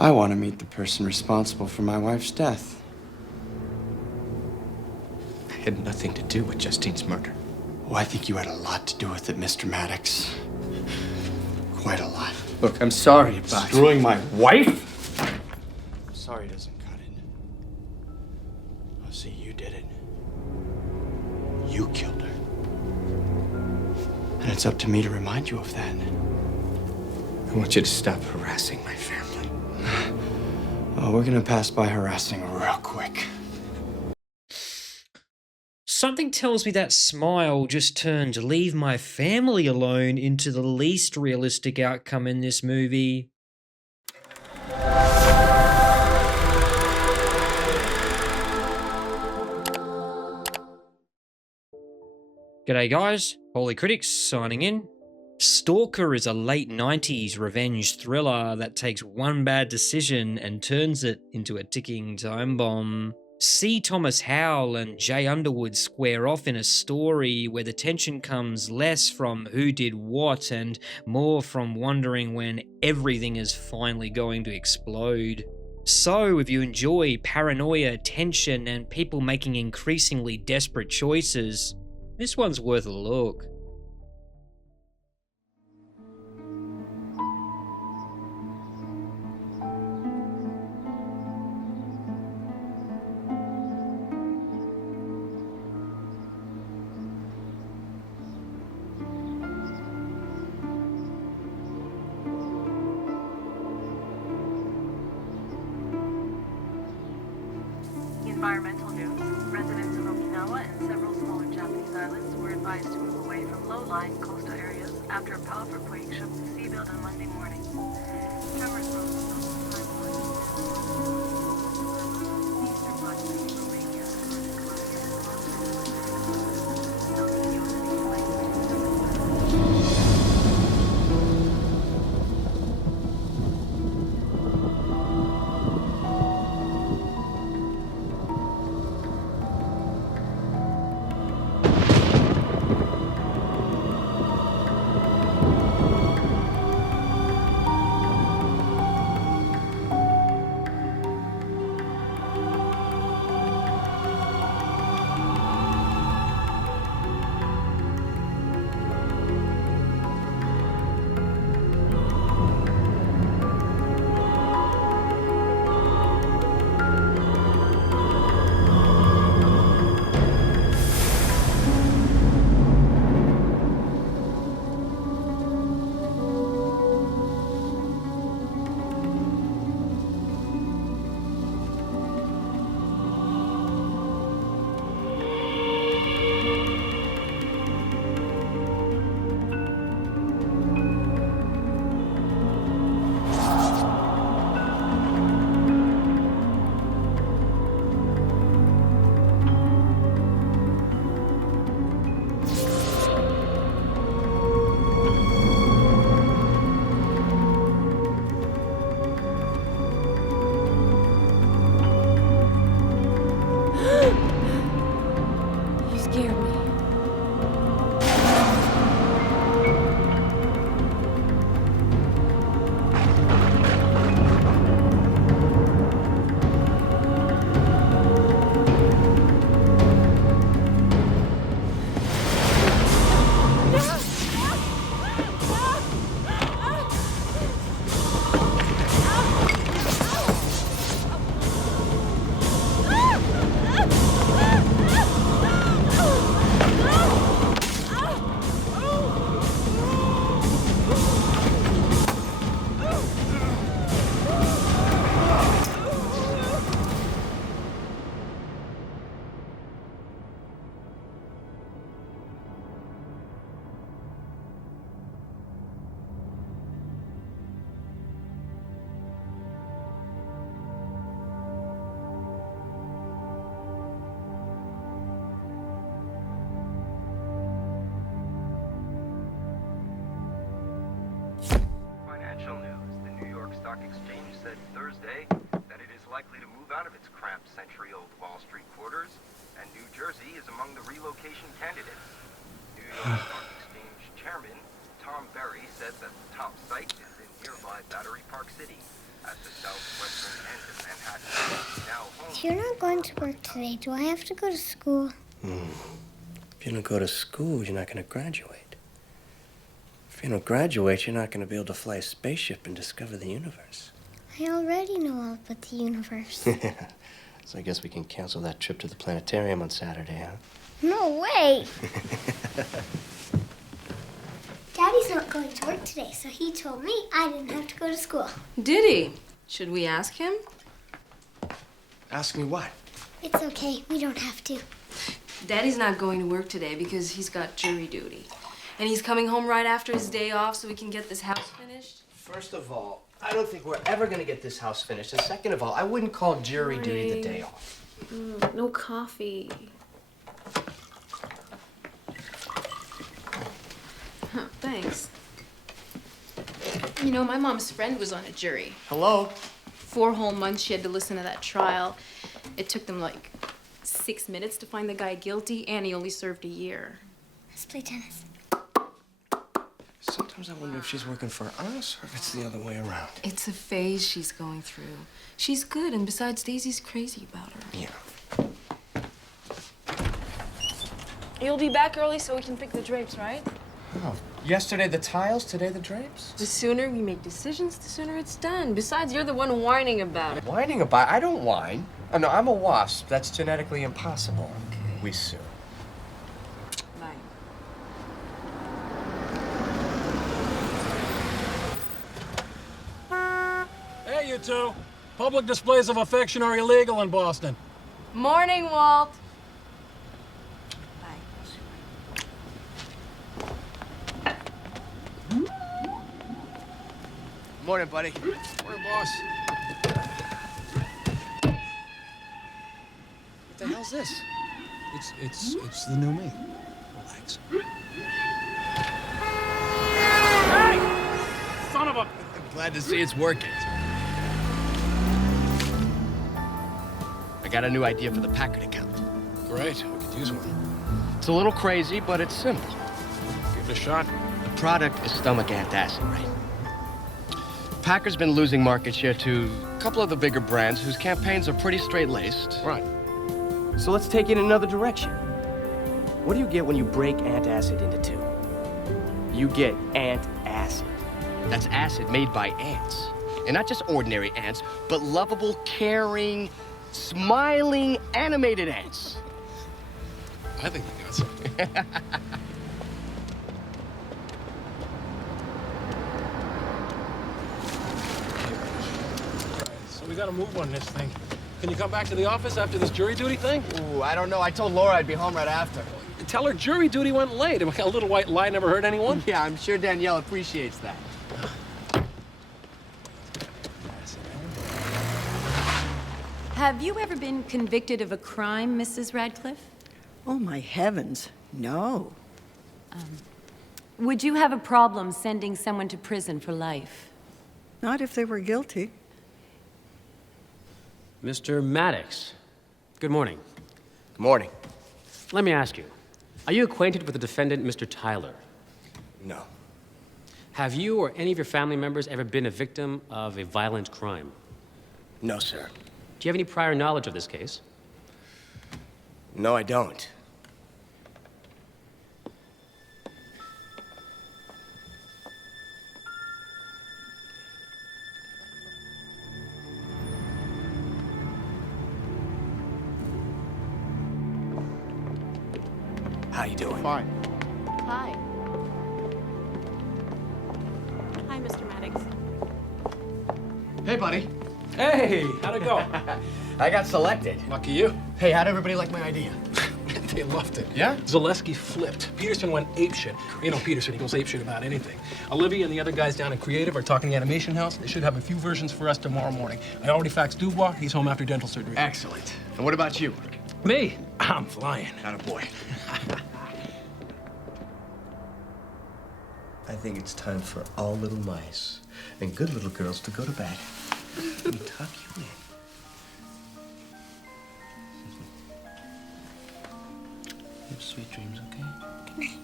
I want to meet the person responsible for my wife's death. I had nothing to do with Justine's murder. Oh, I think you had a lot to do with it, Mr. Maddox. Quite a lot. Look, I'm sorry about Screwing my wife? I'm sorry doesn't cut it. Oh, see, you did it. You killed her. And it's up to me to remind you of that. I want you to stop harassing my family. Oh, we're gonna pass by harassing real quick. Something tells me that smile just turned leave my family alone into the least realistic outcome in this movie. G'day guys, Holy Critics signing in. Stalker is a late 90s revenge thriller that takes one bad decision and turns it into a ticking time bomb. C. Thomas Howell and J. Underwood square off in a story where the tension comes less from who did what and more from wondering when everything is finally going to explode. So, if you enjoy paranoia, tension, and people making increasingly desperate choices, this one's worth a look. Environmental news. Residents of Okinawa and several smaller Japanese islands were advised to move away from low-lying coastal areas after a powerful quake shook the seabed on Monday morning. Tremors rose from the eastern part of Romania. Stock Exchange said Thursday that it is likely to move out of its cramped century-old Wall Street quarters, and New Jersey is among the relocation candidates. New York Stock Exchange Chairman Tom Berry said that the top site is in nearby Battery Park City, at the southwestern end of Manhattan. Now home. If you're not going to work today, do I have to go to school? If you don't go to school, you're not going to graduate. If you don't graduate, you're not going to be able to fly a spaceship and discover the universe. I already know all about the universe. So I guess we can cancel that trip to the planetarium on Saturday, huh? No way! Daddy's not going to work today, so he told me I didn't have to go to school. Did he? Should we ask him? Ask me what? It's okay, we don't have to. Daddy's not going to work today because he's got jury duty. And he's coming home right after his day off so we can get this house finished. First of all, I don't think we're ever going to get this house finished. And second of all, I wouldn't call jury duty the day off. No coffee. Thanks. You know, my mom's friend was on a jury. Hello? 4 whole months she had to listen to that trial. It took them like 6 minutes to find the guy guilty, and he only served a year. Let's play tennis. Sometimes I wonder if she's working for us or if it's the other way around. It's a phase she's going through. She's good, and besides, Daisy's crazy about her. Yeah. You'll be back early so we can pick the drapes, right? Oh, yesterday the tiles, today the drapes? The sooner we make decisions, the sooner it's done. Besides, you're the one whining about it. Whining about? I don't whine. Oh, no, I'm a wasp. That's genetically impossible. Okay. We sue. Bye. Hey, you two. Public displays of affection are illegal in Boston. Morning, Walt. Morning, buddy. Morning, boss. What the hell's this? It's the new me. Relax. Hey! Son of a... Glad to see it's working. I got a new idea for the Packard account. Great. We could use one. It's a little crazy, but it's simple. Give it a shot. The product is stomach antacid, right? Packard's been losing market share to a couple of the bigger brands whose campaigns are pretty straight-laced. Right. So let's take it in another direction. What do you get when you break antacid into two? You get antacid. That's acid made by ants. And not just ordinary ants, but lovable, caring, smiling, animated ants. I think you got something. So we gotta move on this thing. Can you come back to the office after this jury duty thing? Ooh, I don't know. I told Laura I'd be home right after. Tell her jury duty went late. A little white lie never hurt anyone. Yeah, I'm sure Danielle appreciates that. Have you ever been convicted of a crime, Mrs. Radcliffe? Oh, my heavens, no. Would you have a problem sending someone to prison for life? Not if they were guilty. Mr. Maddox, good morning. Good morning. Let me ask you, are you acquainted with the defendant, Mr. Tyler? No. Have you or any of your family members ever been a victim of a violent crime? No, sir. Do you have any prior knowledge of this case? No, I don't. How you doing? Fine. Hi. Hi, Mr. Maddox. Hey, buddy. Hey, how'd it go? I got selected. Lucky you. Hey, how'd everybody like my idea? They loved it. Yeah? Zaleski flipped. Peterson went apeshit. You know Peterson, he goes apeshit about anything. Olivia and the other guys down in Creative are talking the animation house. They should have a few versions for us tomorrow morning. I already faxed Dubois. He's home after dental surgery. Excellent. And what about you? Me? I'm flying. Attaboy. I think it's time for all little mice and good little girls to go to bed. Let me tuck you in. Have sweet dreams, okay? Good night.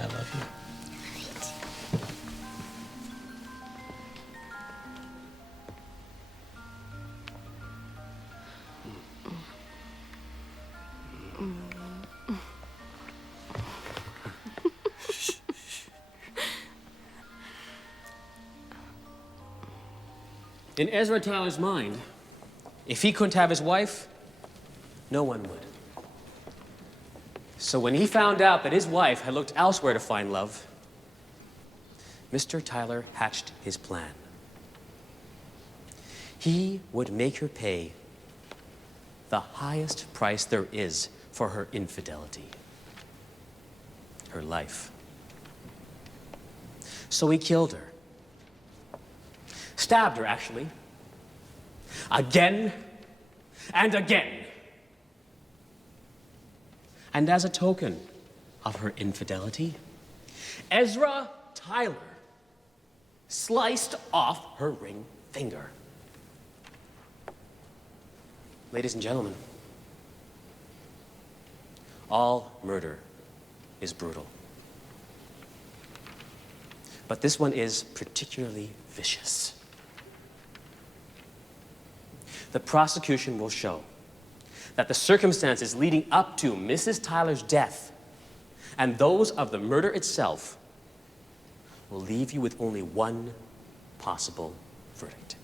I love you. In Ezra Tyler's mind, if he couldn't have his wife, no one would. So when he found out that his wife had looked elsewhere to find love, Mr. Tyler hatched his plan. He would make her pay the highest price there is for her infidelity. Her life. So he killed her. Stabbed her, actually. Again and again. And as a token of her infidelity, Ezra Tyler sliced off her ring finger. Ladies and gentlemen, all murder is brutal. But this one is particularly vicious. The prosecution will show that the circumstances leading up to Mrs. Tyler's death and those of the murder itself will leave you with only one possible verdict.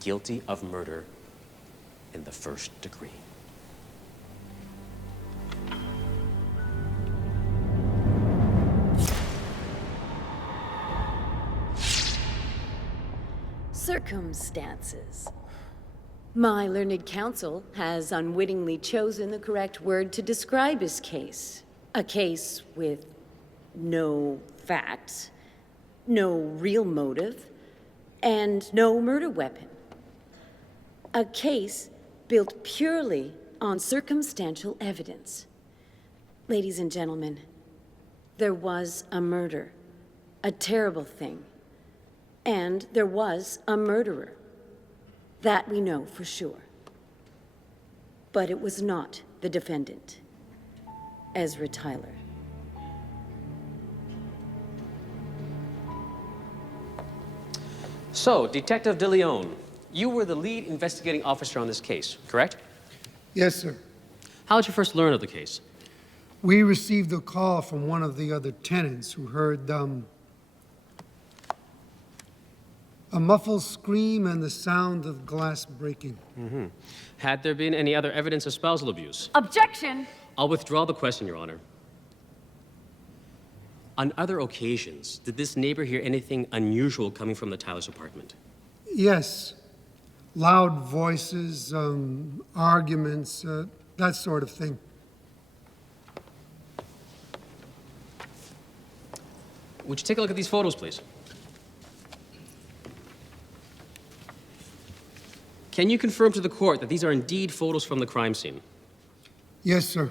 Guilty of murder in the first degree. Circumstances. My learned counsel has unwittingly chosen the correct word to describe his case. A case with no facts, no real motive, and no murder weapon. A case built purely on circumstantial evidence. Ladies and gentlemen, there was a murder, a terrible thing, and there was a murderer. That we know for sure. But it was not the defendant, Ezra Tyler. So, Detective DeLeon, you were the lead investigating officer on this case, correct? Yes, sir. How did you first learn of the case? We received a call from one of the other tenants who heard, a muffled scream and the sound of glass breaking. Mm-hmm. Had there been any other evidence of spousal abuse? Objection! I'll withdraw the question, Your Honor. On other occasions, did this neighbor hear anything unusual coming from the Tyler's apartment? Yes. Loud voices, arguments, that sort of thing. Would you take a look at these photos, please? Can you confirm to the court that these are indeed photos from the crime scene? Yes, sir.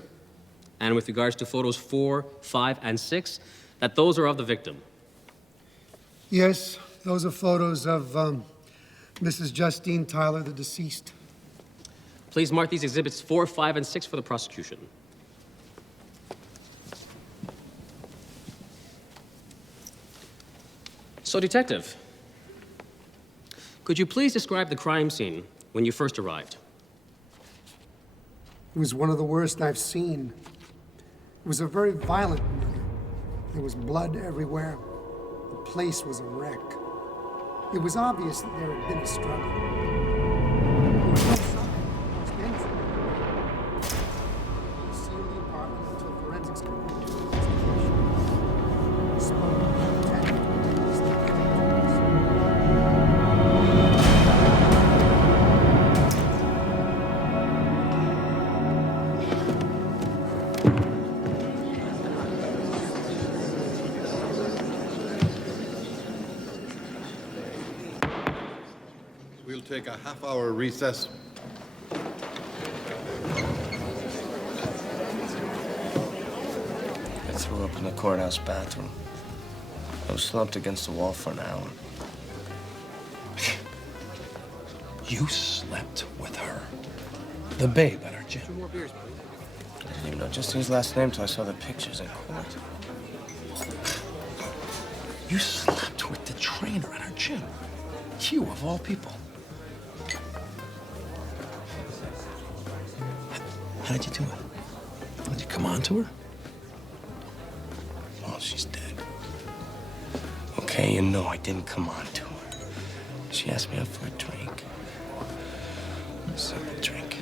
And with regards to photos 4, 5, and 6, that those are of the victim? Yes, those are photos of Mrs. Justine Tyler, the deceased. Please mark these exhibits 4, 5, and 6 for the prosecution. So, Detective, could you please describe the crime scene when you first arrived? It was one of the worst I've seen. It was a very violent murder. There was blood everywhere. The place was a wreck. It was obvious that there had been a struggle. There was no sign of most anything. We sealed the apartment until forensics could do the investigation. We spoke with the detective who did this thing. We'll take a half-hour recess. I threw up in the courthouse bathroom. I was slumped against the wall for an hour. You slept with her. The babe at our gym. I didn't even know Justine's last name till I saw the pictures in court. You slept with the trainer at our gym. You, of all people. How did you do it? Did you come on to her? Well, she's dead. Okay, you know I didn't come on to her. She asked me out for a drink. Simple drink.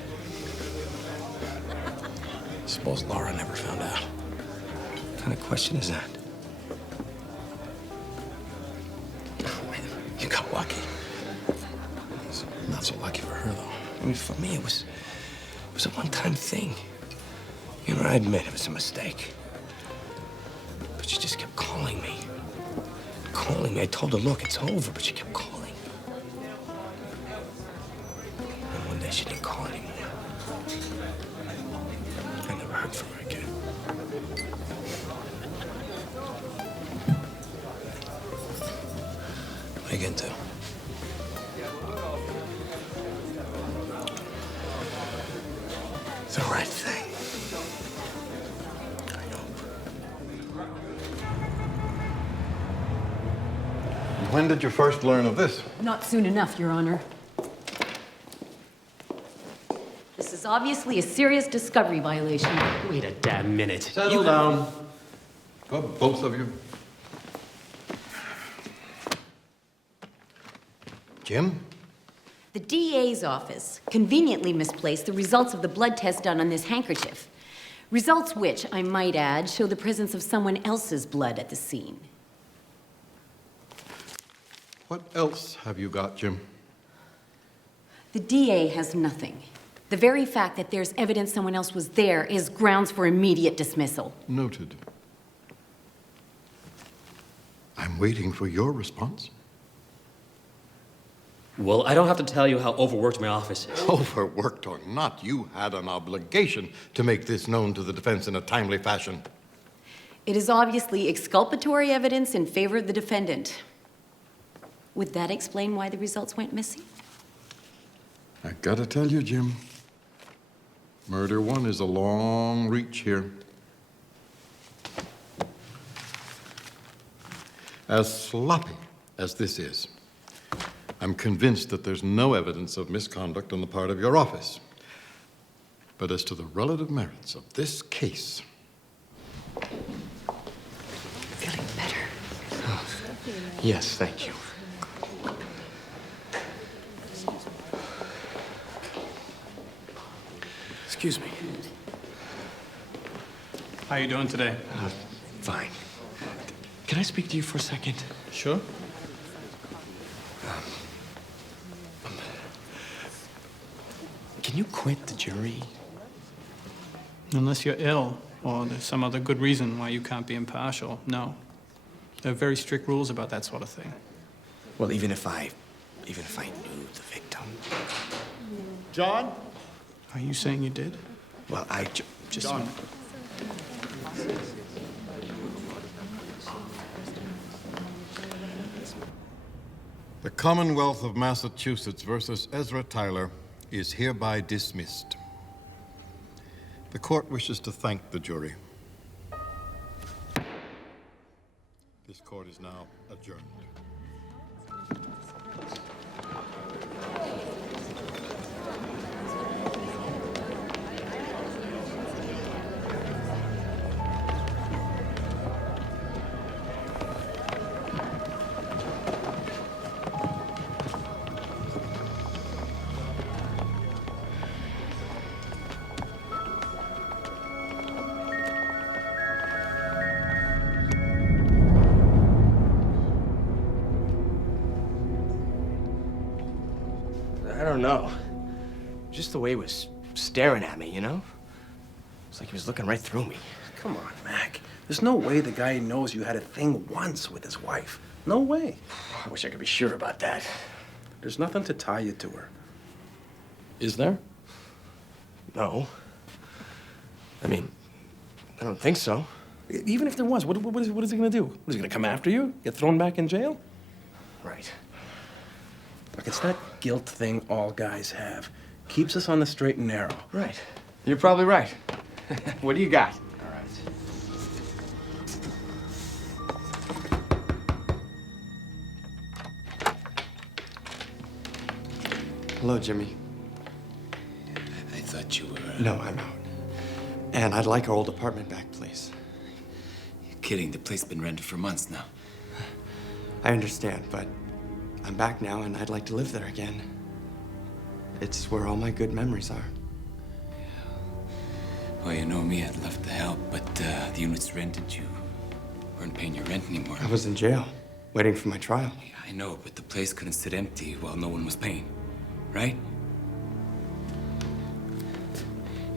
Suppose Laura never found out. What kind of question is that? You got lucky. Not so lucky for her, though. I mean, for me, it was a one-time thing. You know, I admit it was a mistake. But she just kept calling me. Calling me. I told her, look, it's over, but she kept calling. And one day she didn't call anymore. I never heard from her again. What are you gonna do? The right thing. When did you first learn of this? Not soon enough, Your Honor. This is obviously a serious discovery violation. Wait a damn minute. Settle down. Oh, both of you. Jim? The DA's office conveniently misplaced the results of the blood test done on this handkerchief. Results which, I might add, show the presence of someone else's blood at the scene. What else have you got, Jim? The DA has nothing. The very fact that there's evidence someone else was there is grounds for immediate dismissal. Noted. I'm waiting for your response. Well, I don't have to tell you how overworked my office is. Overworked or not, you had an obligation to make this known to the defense in a timely fashion. It is obviously exculpatory evidence in favor of the defendant. Would that explain why the results went missing? I gotta tell you, Jim, murder one is a long reach here. As sloppy as this is, I'm convinced that there's no evidence of misconduct on the part of your office. But as to the relative merits of this case... Feeling better. Oh, yes, thank you. Excuse me. How you doing today? Fine. Can I speak to you for a second? Sure. Can you quit the jury? Unless you're ill, or there's some other good reason why you can't be impartial, no. There are very strict rules about that sort of thing. Well, even if I knew the victim. John? Are you saying you did? Well, I just... John. The Commonwealth of Massachusetts versus Ezra Tyler is hereby dismissed. The court wishes to thank the jury. This court is now adjourned. I don't know. Just the way he was staring at me, you know? It's like he was looking right through me. Come on, Mac. There's no way the guy knows you had a thing once with his wife. No way. I wish I could be sure about that. There's nothing to tie you to her. Is there? No. I mean, I don't think so. Even if there was, what is he gonna do? Is he gonna come after you? Get thrown back in jail? Right. Look, it's that guilt thing all guys have. Keeps us on the straight and narrow. Right. You're probably right. What do you got? All right. Hello, Jimmy. I thought you were... No, I'm out. And I'd like our old apartment back, please. You're kidding. The place has been rented for months now. I understand, but I'm back now, and I'd like to live there again. It's where all my good memories are. Well, you know me, I'd love to help, but the unit's rented. You weren't paying your rent anymore. I was in jail, waiting for my trial. Yeah, I know, but the place couldn't sit empty while no one was paying, right?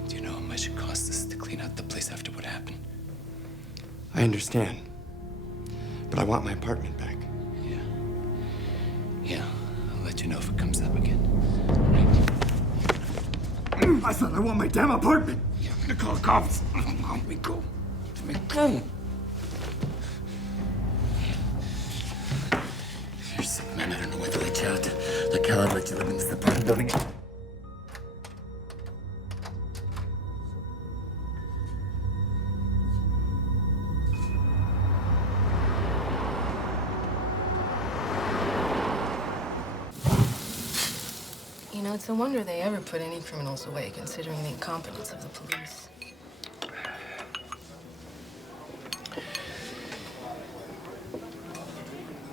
Do you know how much it cost us to clean out the place after what happened? I understand, but I want my apartment back. Yeah, I'll let you know if it comes up again. I thought I want my damn apartment. I'm gonna call the cops. Let me go. Let me go. You're sick, man. I don't know whether to let you out. Like hell, I'd let you live in this apartment building. You know, it's a wonder they ever put any criminals away, considering the incompetence of the police.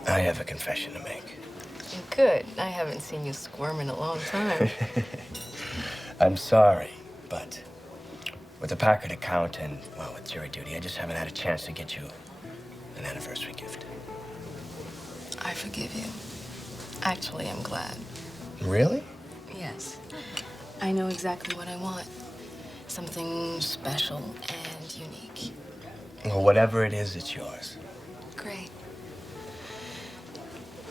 I have a confession to make. Good. I haven't seen you squirm in a long time. I'm sorry, but with the Packard account and, well, with jury duty, I just haven't had a chance to get you an anniversary gift. I forgive you. Actually, I'm glad. Really? Yes. I know exactly what I want. Something special and unique. Well, whatever it is, it's yours. Great.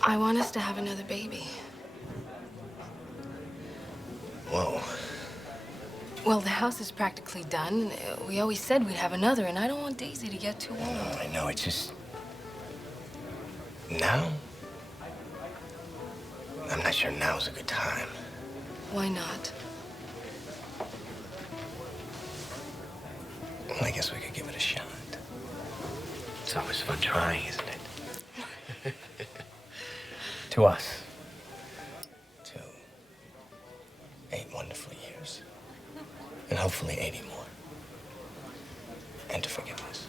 I want us to have another baby. Whoa. Well, the house is practically done. We always said we'd have another, and I don't want Daisy to get too old. No, I know. It's just... Now? I'm not sure now's a good time. Why not? Well, I guess we could give it a shot. It's always fun trying, isn't it? To us. To 8 wonderful years. And hopefully 80 more. And to forgiveness.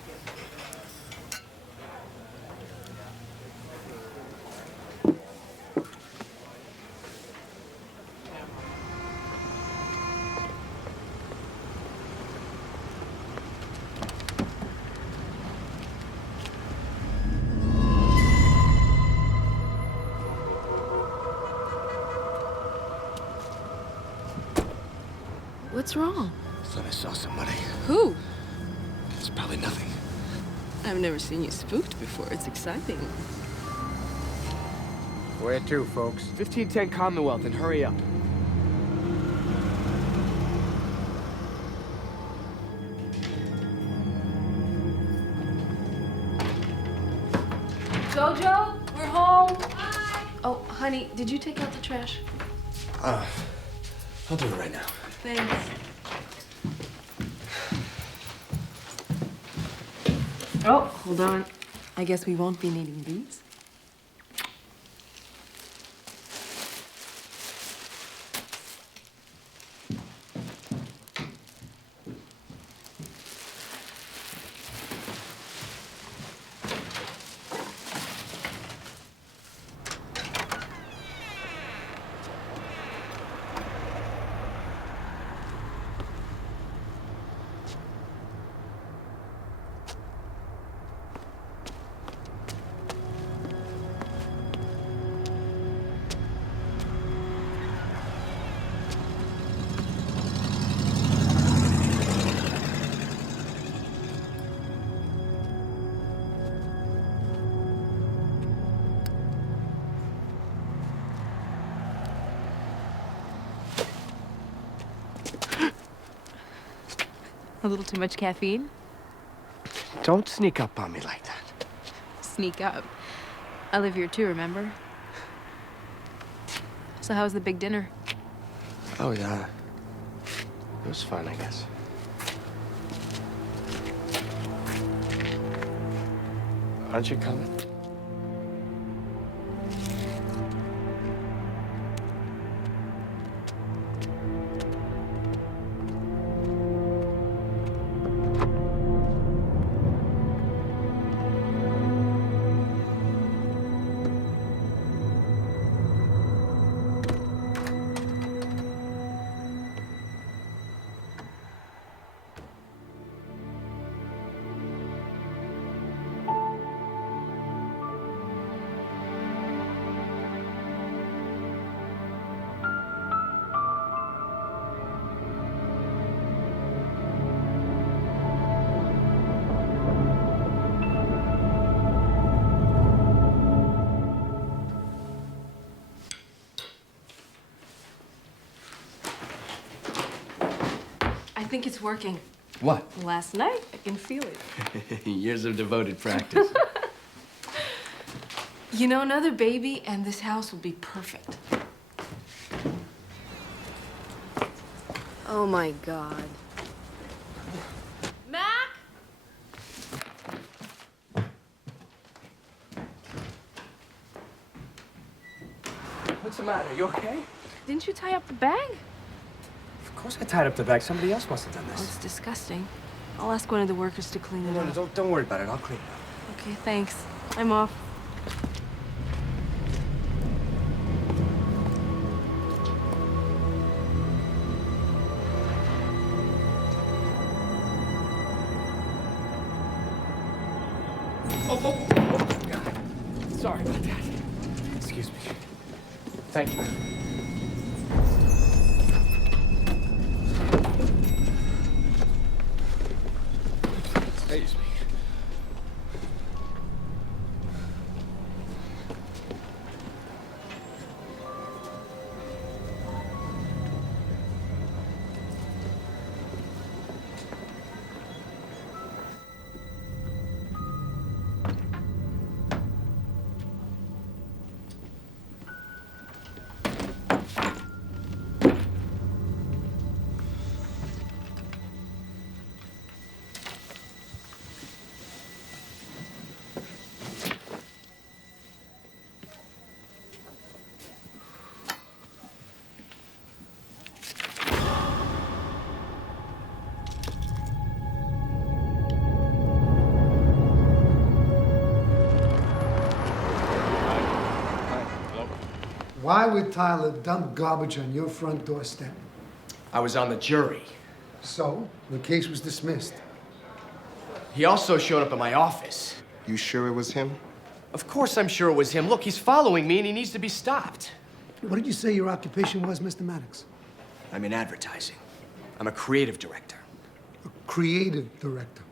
What's wrong? Thought I saw somebody. Who? It's probably nothing. I've never seen you spooked before. It's exciting. Where to, folks? 1510 Commonwealth, and hurry up. Jojo, we're home. Hi. Oh, honey, did you take out the trash? I'll do it right now. Thanks. Oh, hold on. I guess we won't be needing these. A little too much caffeine? Don't sneak up on me like that. Sneak up. I live here too, remember? So how was the big dinner? Oh, yeah. It was fun, I guess. Aren't you coming? think it's working. What? Last night, I can feel it. Years of devoted practice. You know, another baby and this house will be perfect. Oh my God. Mac? What's the matter? You okay? Didn't you tie up the bag? Of course I tied up the bag. Somebody else must have done Oh, this. it's disgusting. I'll ask one of the workers to clean it No, up. don't worry about it. I'll clean it up. Okay, thanks. I'm off. Oh, God. Sorry about that. Excuse me. Thank you. Excuse me. Why would Tyler dump garbage on your front doorstep? I was on the jury. So, the case was dismissed. He also showed up at my office. You sure it was him? Of course I'm sure it was him. Look, he's following me and he needs to be stopped. What did you say your occupation was, Mr. Maddox? I'm in advertising. I'm a creative director. A creative director.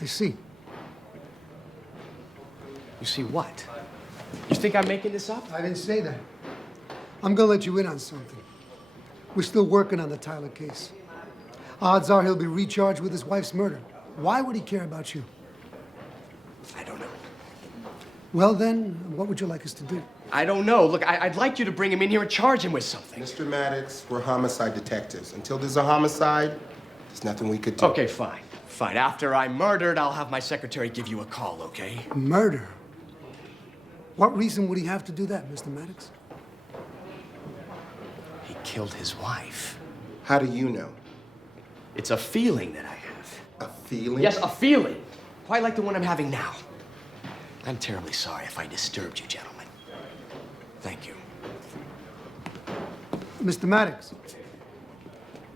I see. You see what? You think I'm making this up? I didn't say that. I'm gonna let you in on something. We're still working on the Tyler case. Odds are he'll be recharged with his wife's murder. Why would he care about you? I don't know. Well then, what would you like us to do? I don't know. Look, I'd like you to bring him in here and charge him with something. Mr. Maddox, we're homicide detectives. Until there's a homicide, there's nothing we could do. Okay, fine. Fine. After I'm murdered, I'll have my secretary give you a call, okay? Murder? What reason would he have to do that, Mr. Maddox? He killed his wife. How do you know? It's a feeling that I have. A feeling? Yes, a feeling. Quite like the one I'm having now. I'm terribly sorry if I disturbed you, gentlemen. Thank you. Mr. Maddox,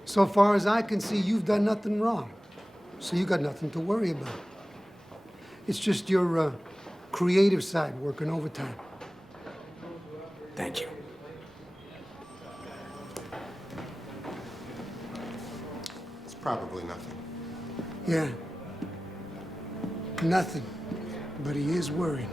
so far as I can see, you've done nothing wrong. So you got nothing to worry about. It's just your creative side working overtime. Thank you. It's probably nothing. Yeah. Nothing. But he is worried.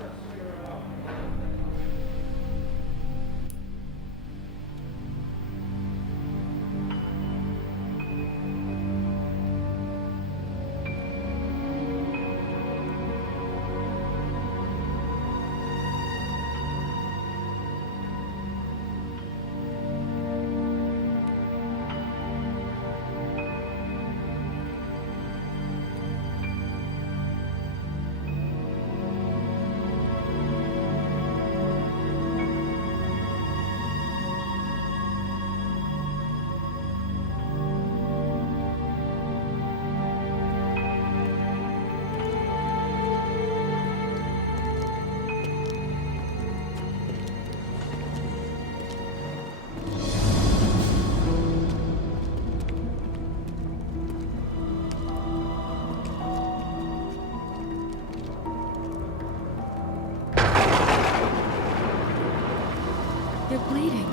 You're bleeding.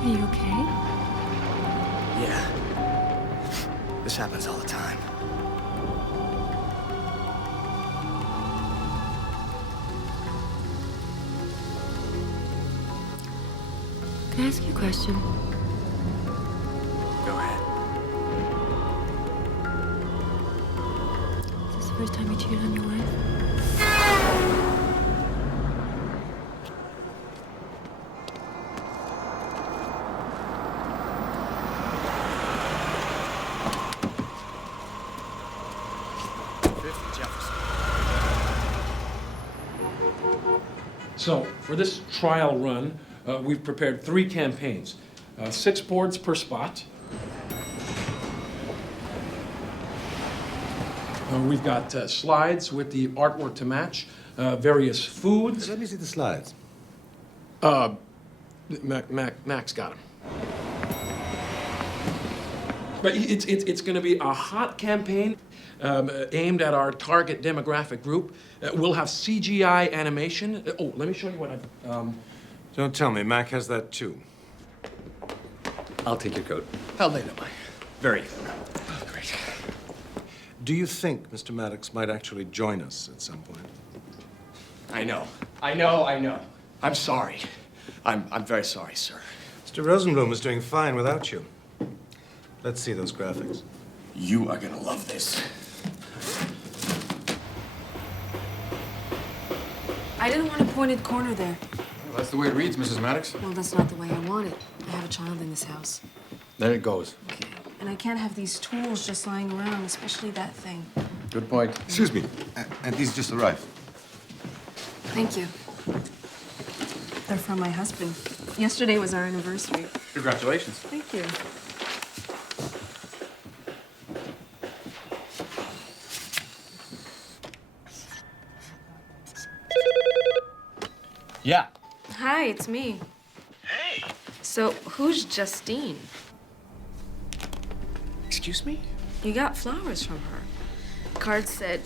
Are you okay? Yeah. This happens all the time. Can I ask you a question? first time you cheated on your wife? So, for this trial run, we've prepared 3 campaigns. 6 boards per spot. We've got slides with the artwork to match, various foods. Let me see the slides. Max got them. But it's going to be a hot campaign aimed at our target demographic group. We'll have CGI animation. Oh, let me show you what I've... Don't tell me, Mac has that too. I'll take your coat. How late am I? Very. Oh, great. Do you think Mr. Maddox might actually join us at some point? I know. I'm sorry. I'm very sorry, sir. Mr. Rosenblum is doing fine without you. Let's see those graphics. You are gonna love this. I didn't want a pointed corner there. Well, that's the way it reads, Mrs. Maddox. Well, that's not the way I want it. I have a child in this house. There it goes. And I can't have these tools just lying around, especially that thing. Good point. Excuse me, and these just arrived. Thank you. They're from my husband. Yesterday was our anniversary. Congratulations. Thank you. Yeah. Hi, it's me. Hey. So, who's Justine? Excuse me? You got flowers from her. Card said,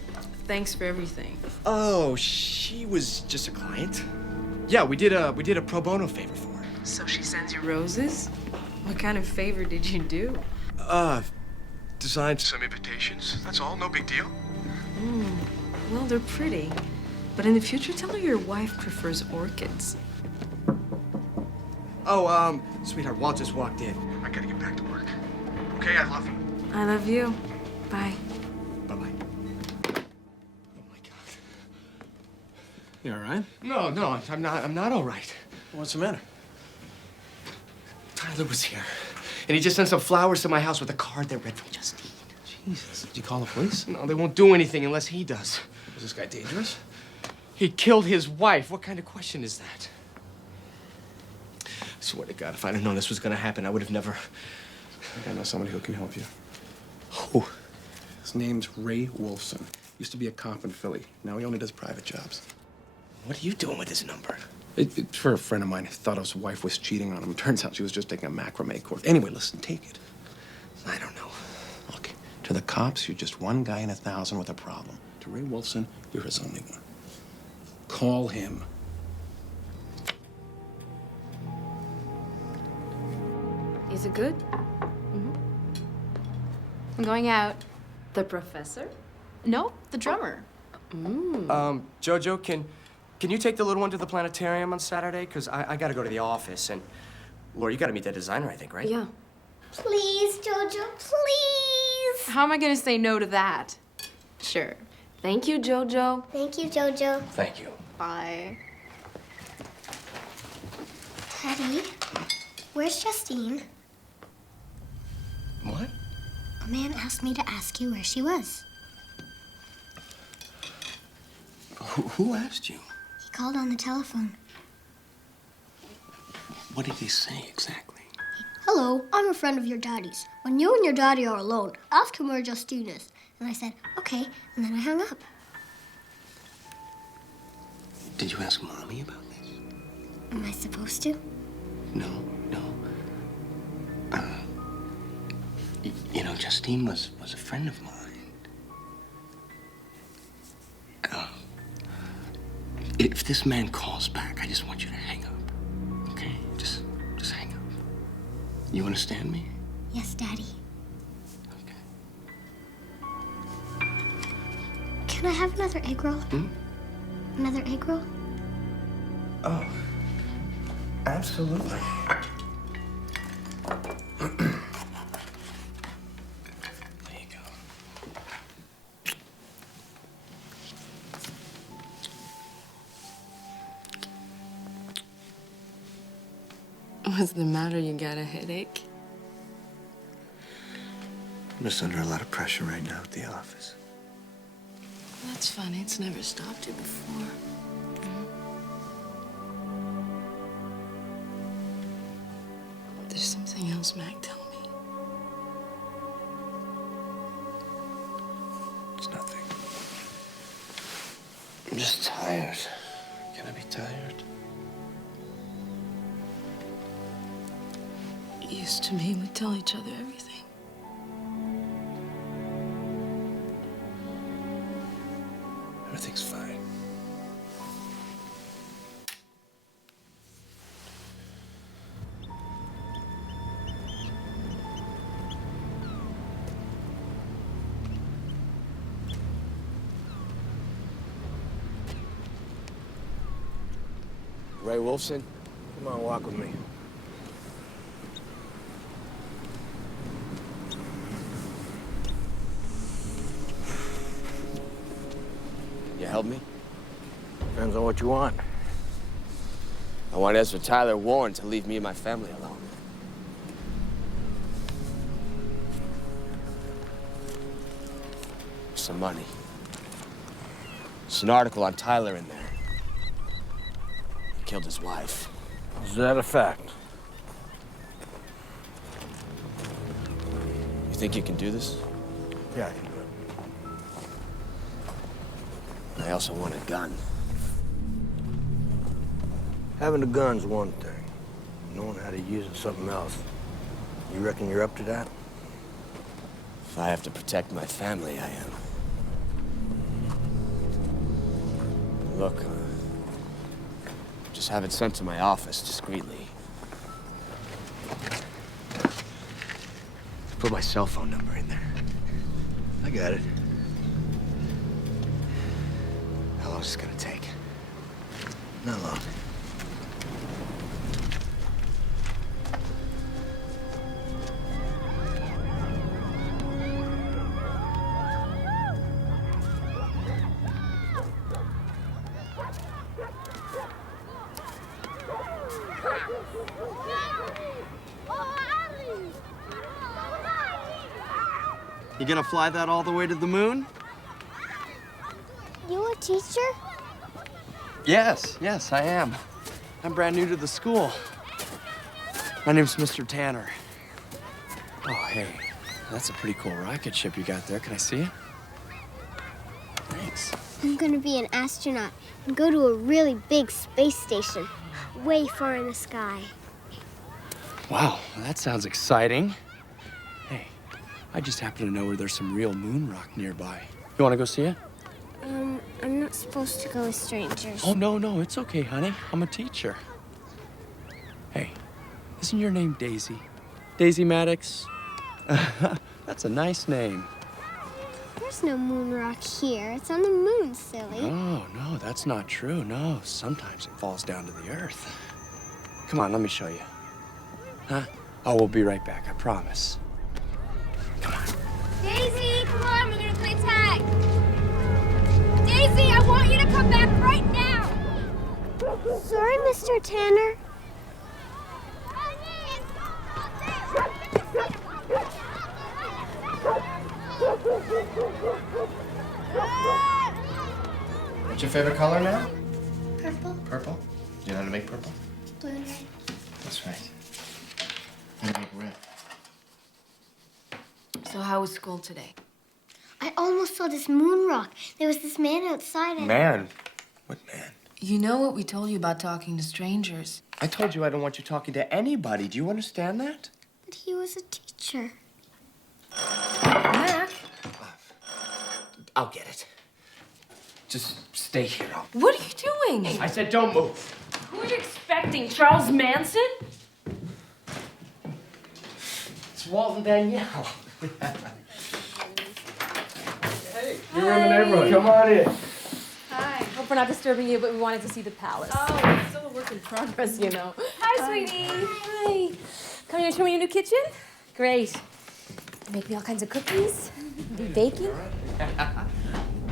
thanks for everything. Oh, she was just a client. Yeah, we did a pro bono favor for her. So she sends you roses? What kind of favor did you do? Designed some invitations. That's all, no big deal. Well, they're pretty. But in the future, tell her your wife prefers orchids. Oh, sweetheart, Walt just walked in. I gotta get back to work. Okay, I love you. I love you. Bye. Bye-bye. You all right? No, I'm not all right. What's the matter? Tyler was here, and he just sent some flowers to my house with a card that read from Justine. Jesus, did you call the police? No, they won't do anything unless he does. Is this guy dangerous? He killed his wife. What kind of question is that? I swear to God, if I'd have known this was gonna happen, I would have never... I know somebody who can help you. Who? His name's Ray Wolfson. Used to be a cop in Philly. Now he only does private jobs. What are you doing with his number? It's for a friend of mine who thought his wife was cheating on him. Turns out she was just taking a macrame course. Anyway, listen, take it. I don't know. Look, to the cops, you're just one guy in 1,000 with a problem. To Ray Wolfson, you're his only one. Call him. Is it good? I'm going out. The professor? No, the drummer. Jojo, can you take the little one to the planetarium on Saturday? Because I gotta go to the office, and Laura, you gotta meet that designer, I think, right? Yeah. Please, Jojo, please. How am I gonna say no to that? Sure. Thank you, Jojo. Thank you, Jojo. Thank you. Bye. Daddy, where's Justine? What? A man asked me to ask you where she was. Who asked you? He called on the telephone. What did he say exactly? Hello, I'm a friend of your daddy's. When you and your daddy are alone, ask him where Justine is. And I said, okay, and then I hung up. Did you ask Mommy about this? Am I supposed to? No. You know, Justine was a friend of mine. If this man calls back, I just want you to hang up, okay? Just hang up. You understand me? Yes, Daddy. Can I have another egg roll? Another egg roll? Oh, absolutely. What's the matter? You got a headache? I'm just under a lot of pressure right now at the office. That's funny. It's never stopped you before. There's something else, Mac. Tell me. It's nothing. I'm just tired. Can I be tired? Used to be, we'd tell each other everything. Everything's fine. Ray Wolfson, come on, walk with me. You help me? Depends on what you want. I want Ezra Tyler Warren to leave me and my family alone. Some money. There's an article on Tyler in there. He killed his wife. Is that a fact? You think you can do this? Yeah, I can do it. I also want a gun. Having a gun's one thing. Knowing how to use it's something else. You reckon you're up to that? If I have to protect my family, I am. Look, just have it sent to my office discreetly. Put my cell phone number in there. I got it. How long is this gonna take? Not long. You gonna fly that all the way to the moon? You a teacher? Yes, I am. I'm brand new to the school. My name's Mr. Tanner. Oh, hey, that's a pretty cool rocket ship you got there. Can I see it? Thanks. I'm gonna be an astronaut and go to a really big space station, way far in the sky. Wow, that sounds exciting. Hey, I just happen to know where there's some real moon rock nearby. You wanna go see it? I'm not supposed to go with strangers. Oh, no, it's okay, honey. I'm a teacher. Hey, isn't your name Daisy? Daisy Maddox? That's a nice name. There's no moon rock here. It's on the moon, silly. No, that's not true. No, sometimes it falls down to the earth. Come on, let me show you. Huh? Oh, we'll be right back, I promise. Daisy, come on, we're gonna play tag. Daisy, I want you to come back right now. Sorry, Mr. Tanner. What's your favorite color now? Purple, Purple? Do you know how to make purple? blue, red. That's right. How to make red? So how was school today? I almost saw this moon rock. There was this man outside and... Man? What man? You know what we told you about talking to strangers. I told you I don't want you talking to anybody. Do you understand that? But he was a teacher. Mac? I'll get it. Just stay here. What are you doing? I said don't move. Who are you expecting? Charles Manson? It's Walt and Danielle. Hey, you're in the neighborhood. Come on in. Hi. Hope we're not disturbing you, but we wanted to see the palace. Oh, it's still a work in progress, you know. Hi, sweetie. Hi. Come here to show me your new kitchen? Great. Make me all kinds of cookies. Be baking.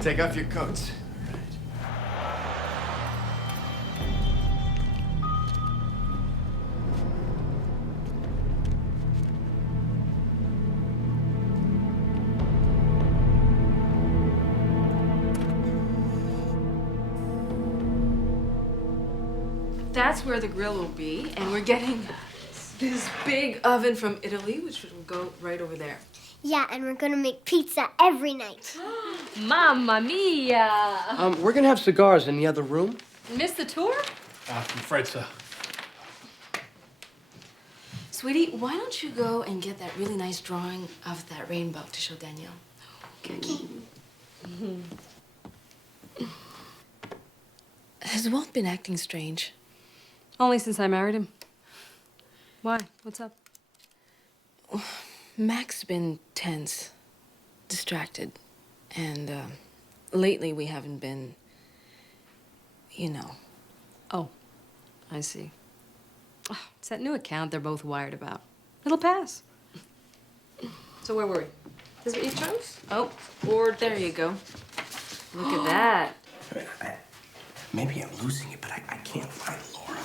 Take off your coats. That's where the grill will be, and we're getting this big oven from Italy, which will go right over there. Yeah, and we're gonna make pizza every night. Mamma mia! We're gonna have cigars in the other room. Miss the tour? I'm afraid so. Sweetie, why don't you go and get that really nice drawing of that rainbow to show Danielle? Okay. Has Walt been acting strange? Only since I married him. Why? What's up? Mac's been tense, distracted, and lately we haven't been, you know. Oh, I see. Oh, it's that new account they're both wired about. It'll pass. So where were we? This is what you chose? Oh, or there you go. Look at that. Maybe I'm losing it, but I can't find Laura.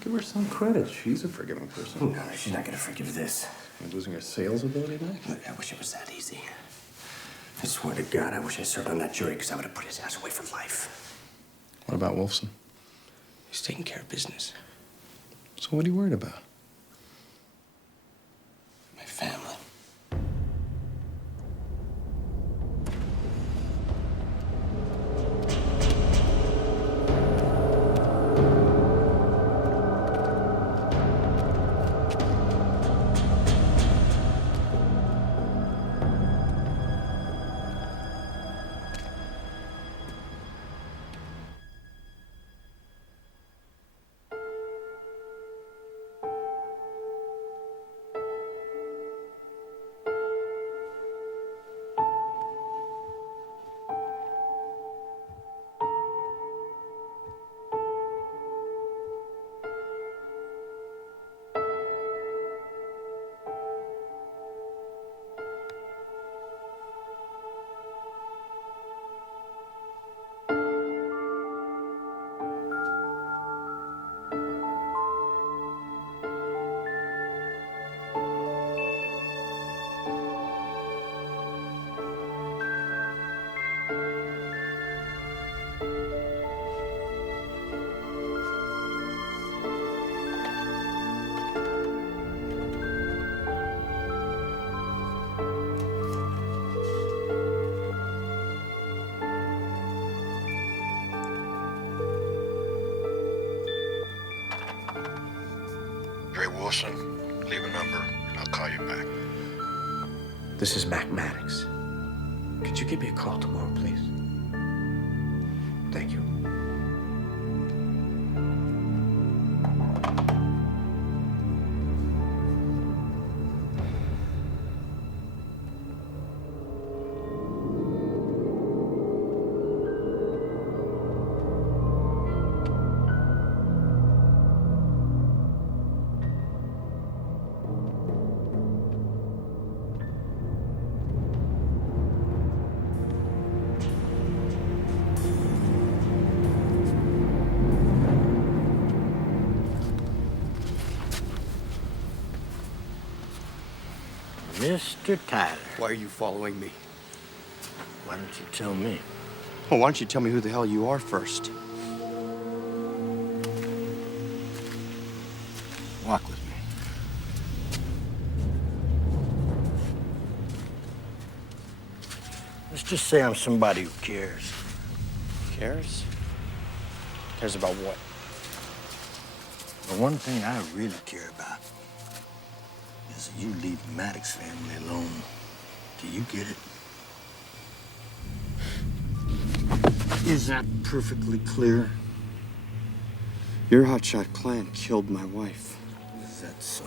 Give her some credit. She's a forgiving person. No, she's not gonna forgive this. You're losing her sales ability, Max? Look, I wish it was that easy. I swear to God, I wish I served on that jury because I would have put his ass away for life. What about Wolfson? He's taking care of business. So what are you worried about? My family. Wilson, leave a number, and I'll call you back. This is Mac Maddox. Could you give me a call tomorrow, please? Thank you. Mr. Tyler. Why are you following me? Why don't you tell me? Well, why don't you tell me who the hell you are first? Walk with me. Let's just say I'm somebody who cares. Cares? Cares about what? The one thing I really care about is that you leave the Maddox family alone. Do you get it? Is that perfectly clear? Your hotshot clan killed my wife. Is that so?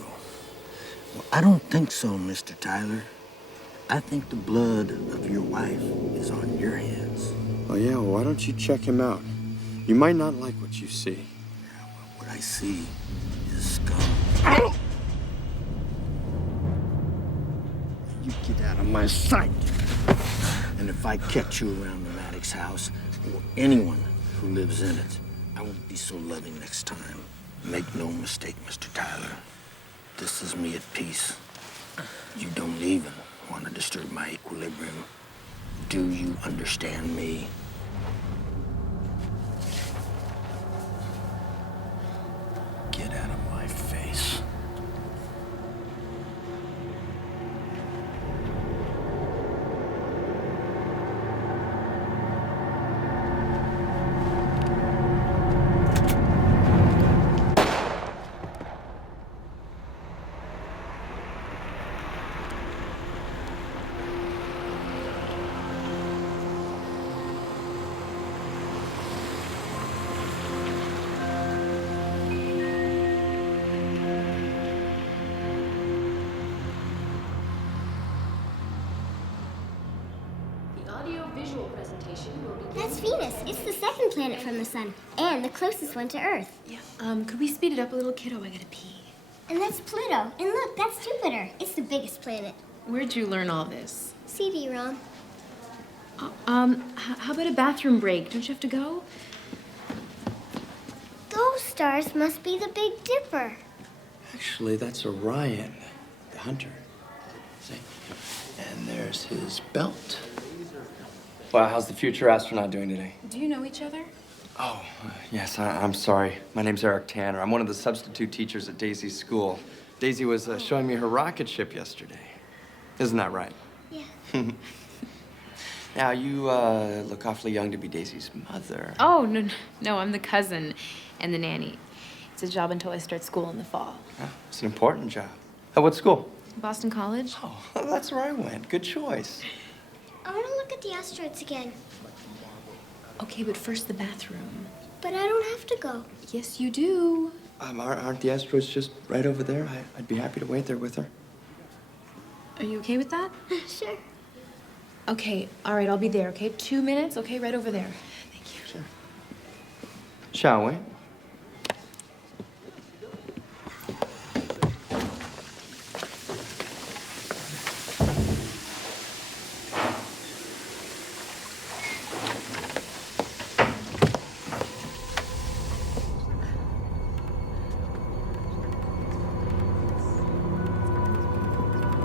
Well, I don't think so, Mr. Tyler. I think the blood of your wife is on your hands. Oh, yeah? Well, why don't you check him out? You might not like what you see. Yeah, well, what I see is scum. You get out of my sight. And if I catch you around the Maddox house, or anyone who lives in it, I won't be so loving next time. Make no mistake, Mr. Tyler. This is me at peace. You don't even want to disturb my equilibrium. Do you understand me? visual presentation will be... That's Venus. It's the second planet from the sun, and the closest one to Earth. Yeah, could we speed it up a little, kiddo? I gotta pee. And that's Pluto. And look, that's Jupiter. It's the biggest planet. Where'd you learn all this? CD-ROM. How about a bathroom break? Don't you have to go? Those stars must be the Big Dipper. Actually, that's Orion, the hunter. See? And there's his belt. Wow, how's the future astronaut doing today? Do you know each other? Oh, yes, I'm sorry. My name's Eric Tanner. I'm one of the substitute teachers at Daisy's school. Daisy was showing me her rocket ship yesterday. Isn't that right? Yeah. Now, you look awfully young to be Daisy's mother. Oh, no, I'm the cousin and the nanny. It's a job until I start school in the fall. Oh, it's an important job. At what school? Boston College. Oh, that's where I went. Good choice. I want to look at the asteroids again. Okay, but first the bathroom. But I don't have to go. Yes, you do. Aren't the asteroids just right over there? I'd be happy to wait there with her. Are you okay with that? Sure. Okay, all right, I'll be there, okay? 2 minutes, okay? Right over there. Thank you. Sure. Shall we?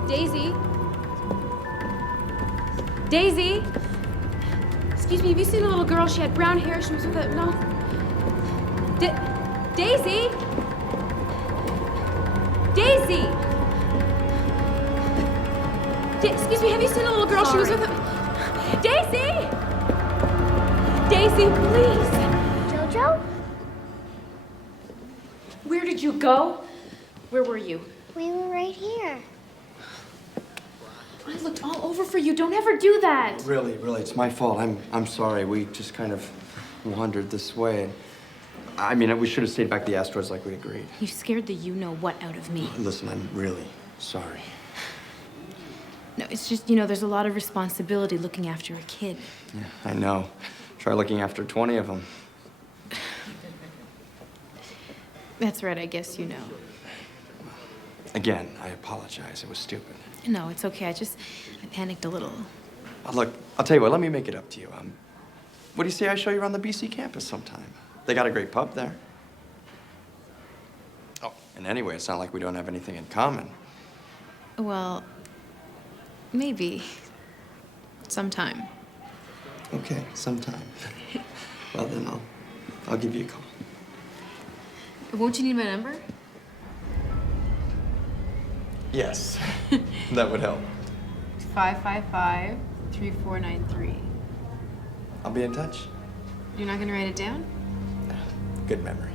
Daisy? Daisy? Excuse me, have you seen a little girl? She had brown hair. She was with a... No. Daisy? Daisy! Excuse me, have you seen a little girl? Sorry. She was with a... Daisy! Daisy, please! Jojo? Where did you go? Where were you? We were right here. I looked all over for you. Don't ever do that. Really, it's my fault. I'm sorry. We just kind of wandered this way. I mean, we should have stayed back to the asteroids like we agreed. You scared the you-know-what out of me. Listen, I'm really sorry. No, it's just, there's a lot of responsibility looking after a kid. Yeah, I know. Try looking after 20 of them. That's right, I guess you know. Again, I apologize. It was stupid. No, it's okay. I panicked a little. Look, I'll tell you what, let me make it up to you. What do you say I show you around the BC campus sometime? They got a great pub there. Oh, and anyway, it's not like we don't have anything in common. Well, maybe. Sometime. Okay, sometime. Well, then I'll give you a call. Won't you need my number? Yes, that would help. 555-3493. I'll be in touch. You're not gonna write it down? Good memory.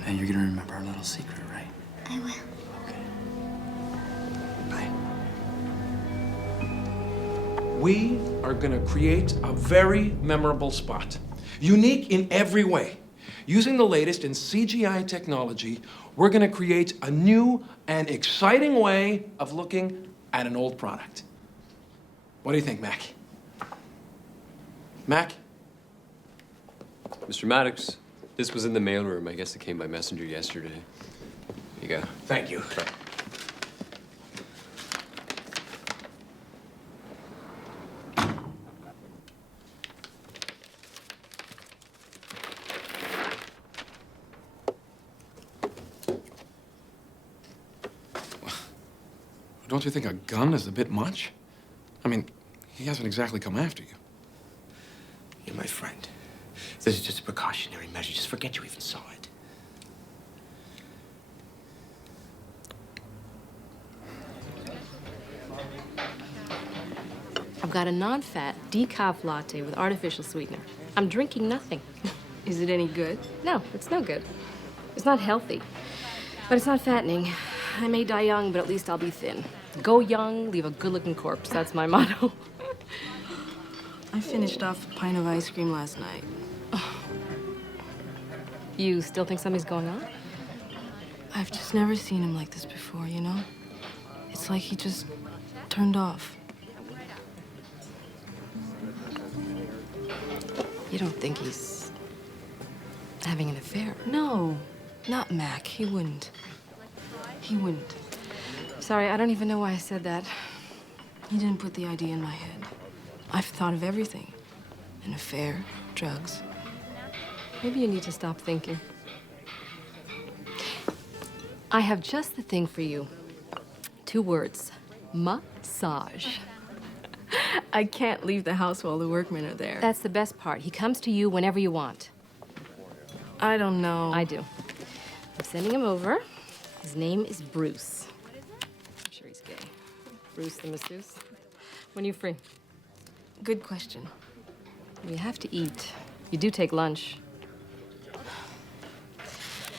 Now you're gonna remember our little secret, right? I will. Okay. Bye. We are gonna create a very memorable spot, unique in every way. Using the latest in CGI technology, we're gonna create a new and exciting way of looking at an old product. What do you think, Mac? Mac? Mr. Maddox, this was in the mailroom. I guess it came by messenger yesterday. Here you go. Thank you. Don't you think a gun is a bit much? I mean, he hasn't exactly come after you. You're my friend. This is just a precautionary measure. Just forget you even saw it. I've got a non-fat decaf latte with artificial sweetener. I'm drinking nothing. Is it any good? No, it's no good. It's not healthy, but it's not fattening. I may die young, but at least I'll be thin. Go young, leave a good-looking corpse. That's my motto. I finished off a pint of ice cream last night. You still think something's going on? I've just never seen him like this before, you know? It's like he just turned off. You don't think he's having an affair? No, not Mac. He wouldn't. He wouldn't. Sorry, I don't even know why I said that. He didn't put the idea in my head. I've thought of everything. An affair, drugs. Maybe you need to stop thinking. I have just the thing for you. 2 words. Massage. I can't leave the house while the workmen are there. That's the best part. He comes to you whenever you want. I don't know. I do. I'm sending him over. His name is Bruce. I'm sure he's gay. Bruce the masseuse. When are you free? Good question. You have to eat. You do take lunch.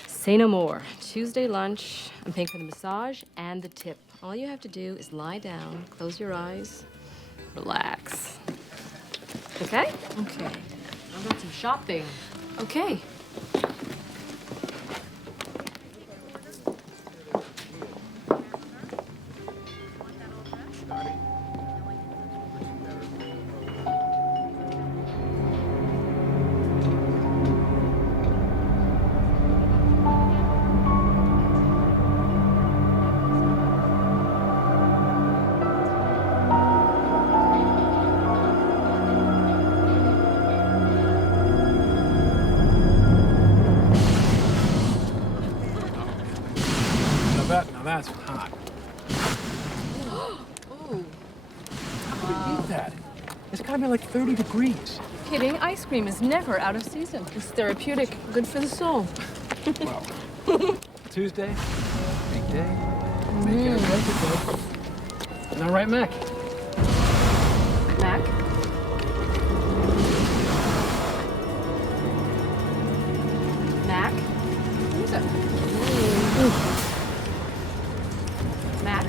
Say no more. Tuesday lunch. I'm paying for the massage and the tip. All you have to do is lie down, close your eyes, relax. Okay? Okay. How about some shopping? Okay. Now that's hot. Oh. How could you eat that? It's gotta be like 30 degrees. Kidding. Ice cream is never out of season. It's therapeutic. Good for the soul. Well, Tuesday, big day. Make it a blanket day. Isn't that right, Mac? Mac? Mac? Who's it? Mac?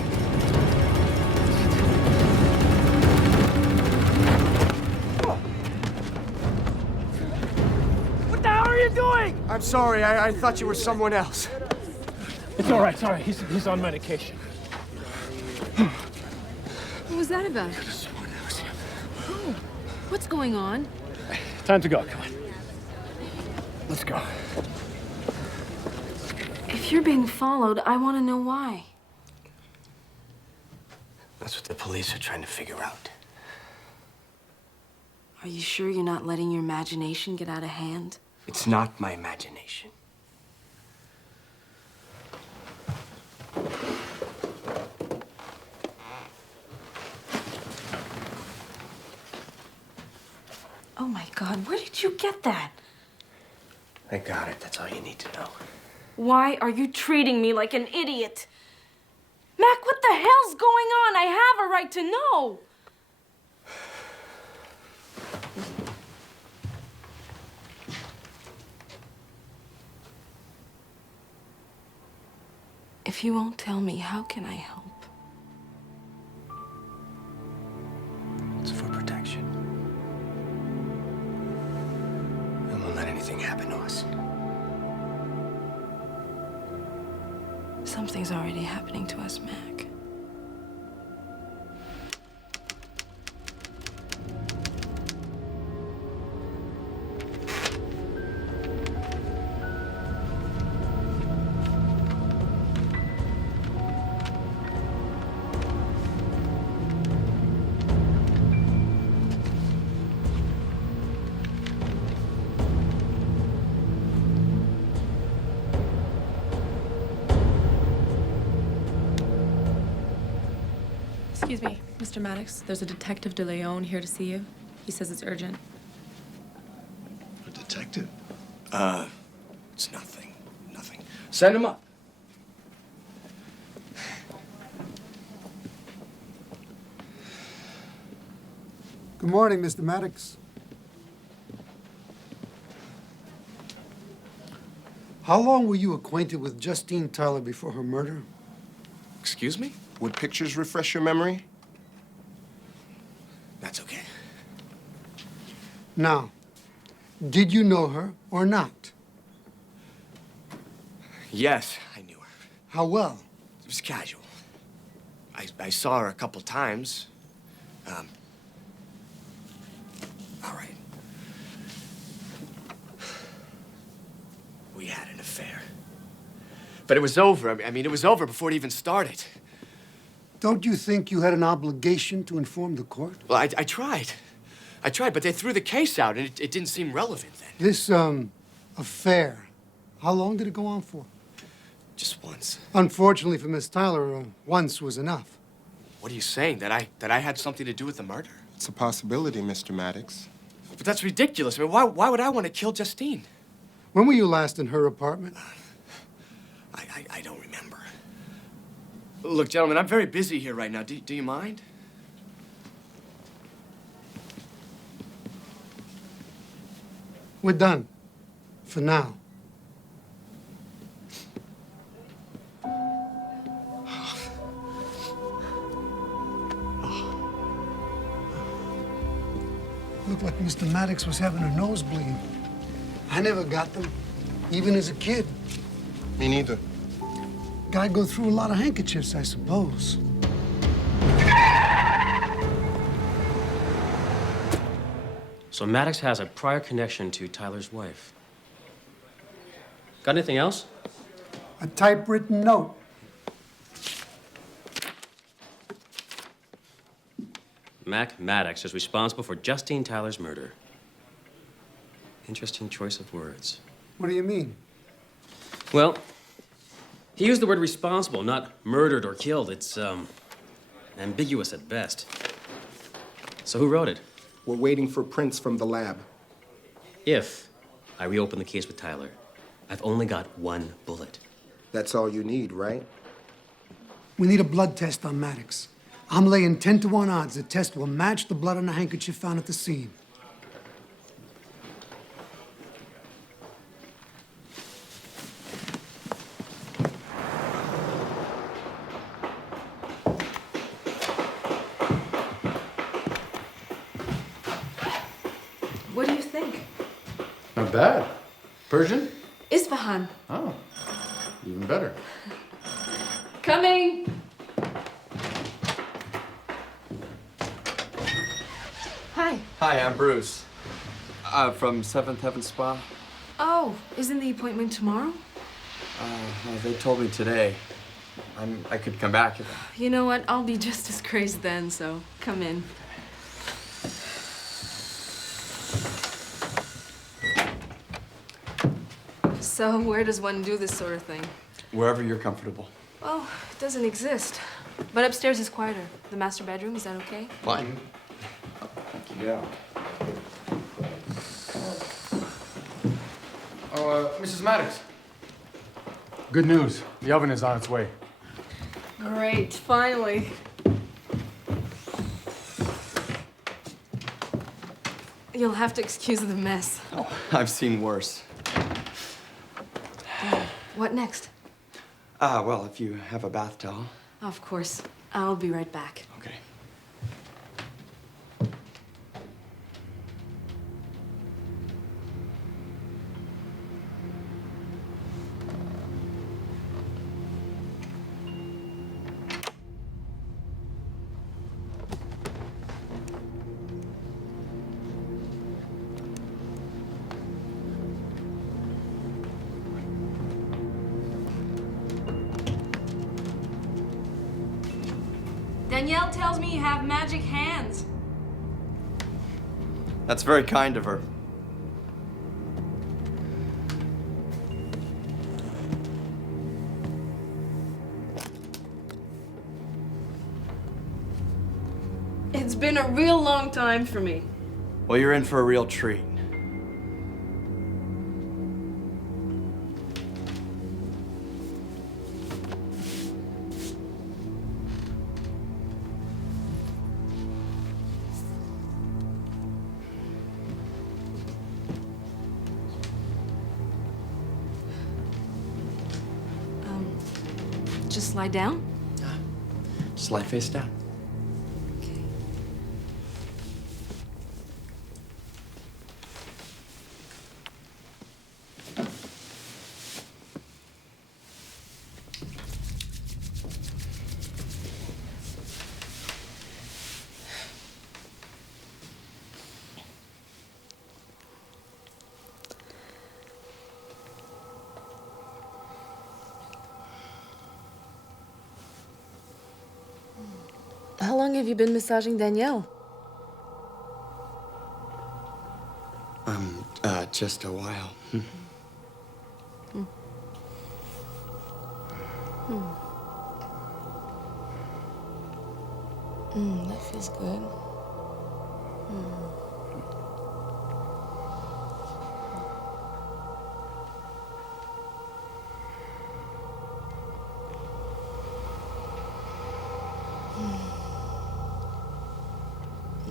What the hell are you doing? I'm sorry. I thought you were someone else. It's all right, sorry. He's on medication. What was that about? Oh, what's going on? Time to go, come on. Let's go. If you're being followed, I want to know why. That's what the police are trying to figure out. Are you sure you're not letting your imagination get out of hand? It's not my imagination. Oh my God, where did you get that? I got it. That's all you need to know. Why are you treating me like an idiot? Mac, what the hell's going on? I have a right to know. If you won't tell me, how can I help? It's for protection. I won't let anything happen to us. Something's already happening to us, Mac. Excuse me, Mr. Maddox. There's a Detective De Leon here to see you. He says it's urgent. A detective? It's nothing. Nothing. Send him up. Good morning, Mr. Maddox. How long were you acquainted with Justine Tyler before her murder? Excuse me? Would pictures refresh your memory? That's okay. Now, did you know her or not? Yes, I knew her. How well? It was casual. I saw her a couple times. All right. We had an affair. But it was over. I mean, it was over before it even started. Don't you think you had an obligation to inform the court? Well, I tried. I tried, but they threw the case out, and it didn't seem relevant then. This, affair, how long did it go on for? Just once. Unfortunately for Miss Tyler, once was enough. What are you saying? That I had something to do with the murder? It's a possibility, Mr. Maddox. But that's ridiculous. I mean, why would I want to kill Justine? When were you last in her apartment? I don't remember. Look, gentlemen, I'm very busy here right now. Do you mind? We're done. For now. Looked like Mr. Maddox was having a nosebleed. I never got them, even as a kid. Me neither. Guy go through a lot of handkerchiefs, I suppose. So Maddox has a prior connection to Tyler's wife. Got anything else? A typewritten note. Mac Maddox is responsible for Justine Tyler's murder. Interesting choice of words. What do you mean? Well, he used the word responsible, not murdered or killed. It's, ambiguous at best. So who wrote it? We're waiting for prints from the lab. If I reopen the case with Tyler, I've only got one bullet. That's all you need, right? We need a blood test on Maddox. I'm laying 10-to-1 odds the test will match the blood on the handkerchief found at the scene. What do you think? Not bad. Persian? Isfahan. Oh, even better. Coming. Hi. Hi, I'm Bruce. From Seventh Heaven Spa. Oh, isn't the appointment tomorrow? Well, they told me today. I could come back if... You know what? I'll be just as crazed then, so come in. So where does one do this sort of thing? Wherever you're comfortable. Well, it doesn't exist. But upstairs is quieter. The master bedroom, is that okay? Fine. Yeah. Oh, Mrs. Maddox. Good news. The oven is on its way. Great, finally. You'll have to excuse the mess. Oh, I've seen worse. What next? Well, if you have a bath towel. Of course. I'll be right back. Okay. Danielle tells me you have magic hands. That's very kind of her. It's been a real long time for me. Well, you're in for a real treat. Just lie down? Just lie face down. long have you been massaging Danielle? Just a while. That feels good.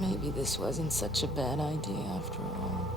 Maybe this wasn't such a bad idea after all.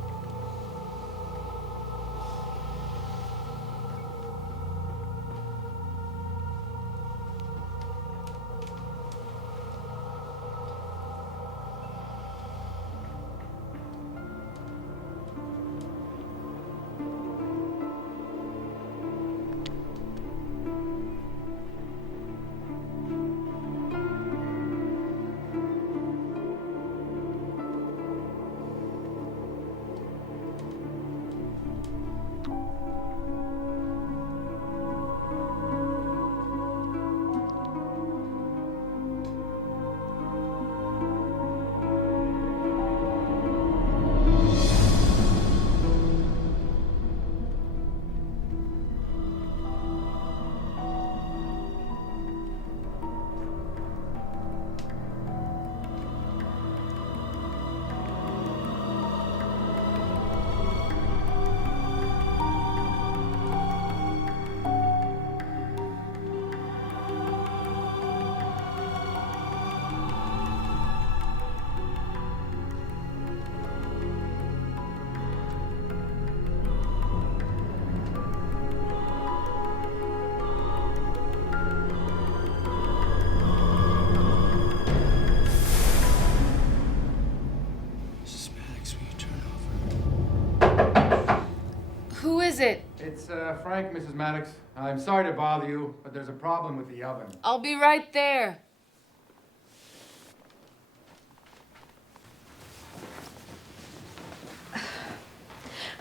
Who is it? It's Frank, Mrs. Maddox. I'm sorry to bother you, but there's a problem with the oven. I'll be right there.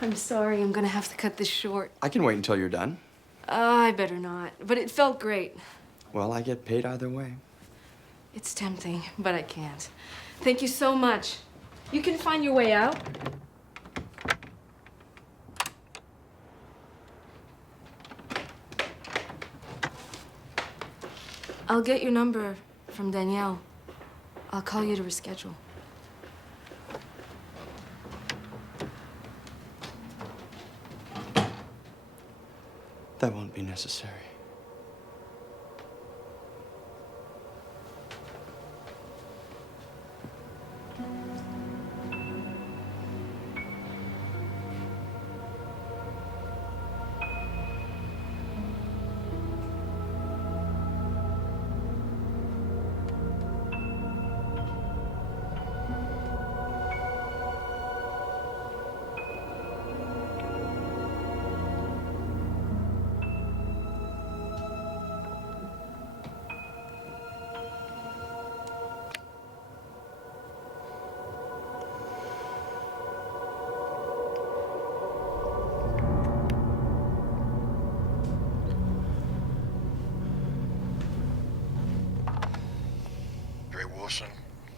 I'm sorry, I'm gonna have to cut this short. I can wait until you're done. I better not, but it felt great. Well, I get paid either way. It's tempting, but I can't. Thank you so much. You can find your way out. I'll get your number from Danielle. I'll call you to reschedule. That won't be necessary.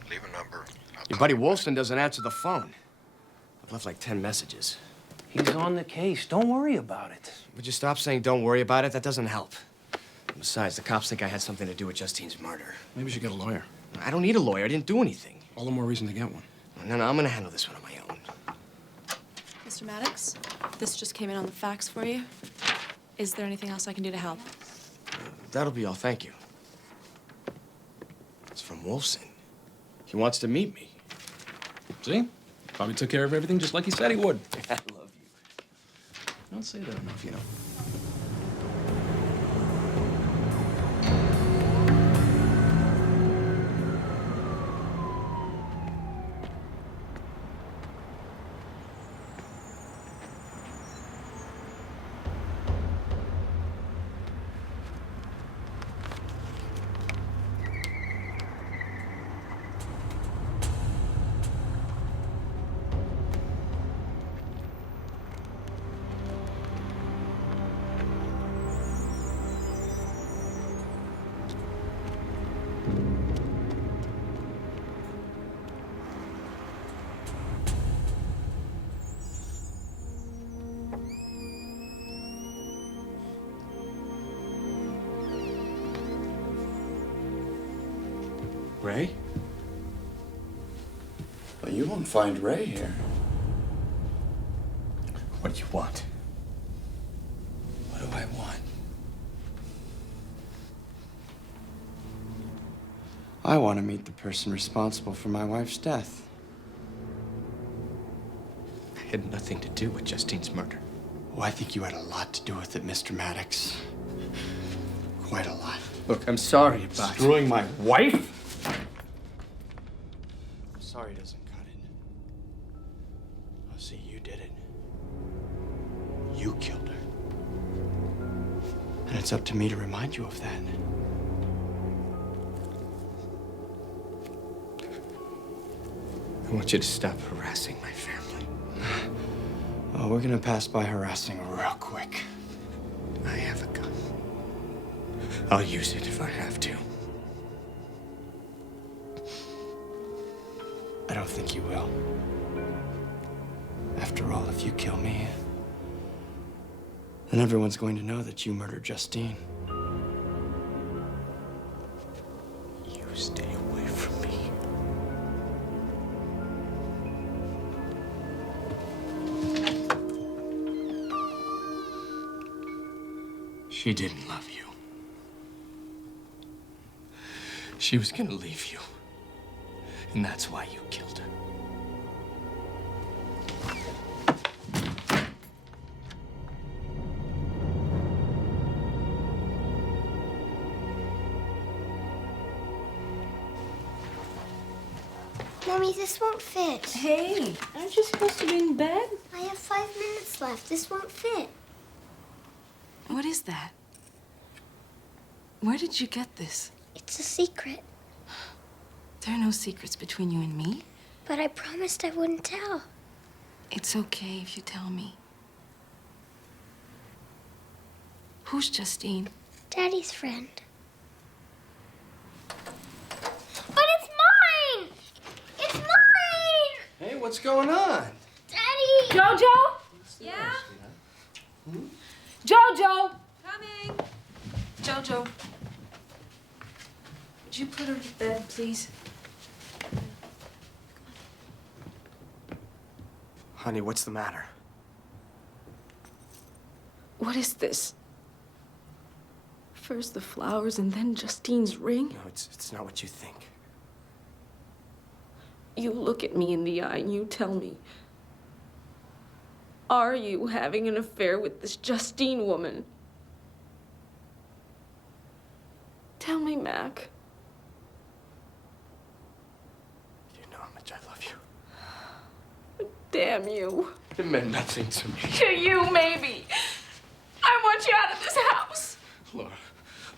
Leave a number. Your buddy Wolfson doesn't answer the phone. I've left like 10 messages. He's on the case. Don't worry about it. Would you stop saying don't worry about it? That doesn't help. Besides, the cops think I had something to do with Justine's murder. Maybe you should get a lawyer. I don't need a lawyer. I didn't do anything. All the more reason to get one. No, I'm gonna handle this one on my own. Mr. Maddox, this just came in on the fax for you. Is there anything else I can do to help? That'll be all, thank you. It's from Wolfson. He wants to meet me. See? Probably took care of everything just like he said he would. I love you. Don't say that enough, you know. Ray? Well, you won't find Ray here. What do you want? What do I want? I want to meet the person responsible for my wife's death. I had nothing to do with Justine's murder. Oh, I think you had a lot to do with it, Mr. Maddox. Quite a lot. Look, I'm sorry about Screwing my wife? I'm sorry doesn't cut it. Oh, see, you did it. You killed her. And it's up to me to remind you of that. I want you to stop harassing my family. Oh, we're gonna pass by harassing real quick. I have a gun. I'll use it if I have to. I don't think you will. After all, if you kill me, then everyone's going to know that you murdered Justine. You stay away from me. She didn't love you. She was gonna leave you. And that's why you killed her. Mommy, this won't fit. Hey, aren't you supposed to be in bed? I have 5 minutes left. This won't fit. What is that? Where did you get this? It's a secret. There are no secrets between you and me. But I promised I wouldn't tell. It's okay if you tell me. Who's Justine? Daddy's friend. But it's mine! It's mine! Hey, what's going on? Daddy! Jojo? Yeah? Jojo! Coming. Jojo. Would you put her to bed, please? Honey, what's the matter? What is this? First the flowers and then Justine's ring? No, it's not what you think. You look at me in the eye and you tell me, are you having an affair with this Justine woman? Tell me, Mac. You know how much I love you. Damn you. It meant nothing to me. To you, maybe. I want you out of this house.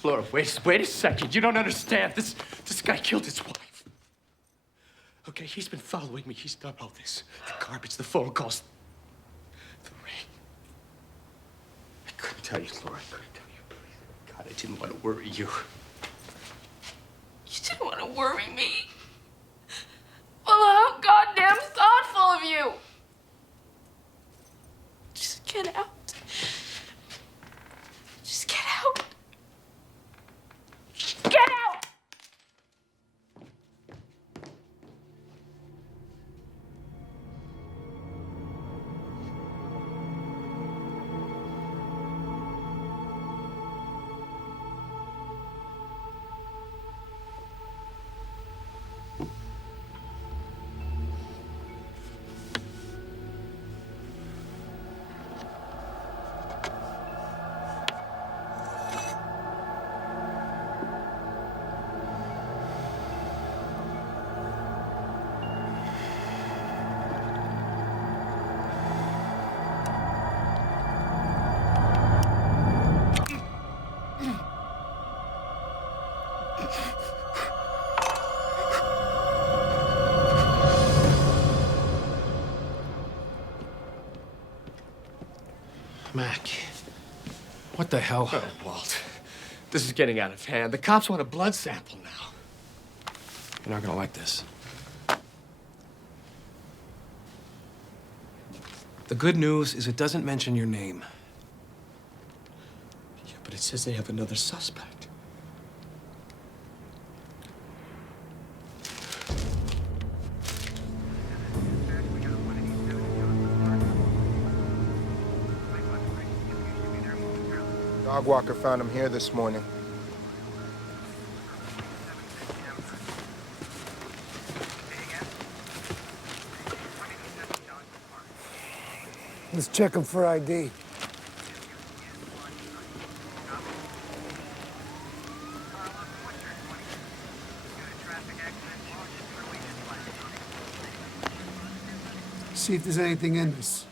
Laura, wait a second. You don't understand. This guy killed his wife. Okay, he's been following me. He's done all this. The garbage, the phone calls, the ring. I couldn't tell you, Laura. I couldn't tell you. God, I didn't want to worry you. You didn't want to worry me. Well, how goddamn thoughtful of you. Just get out. Just get out. Get out! Mac. What the hell? Oh, Walt. This is getting out of hand. The cops want a blood sample now. You're not gonna like this. The good news is it doesn't mention your name. Yeah, but it says they have another suspect. Dog walker found him here this morning. Let's check him for ID. See if there's anything in this.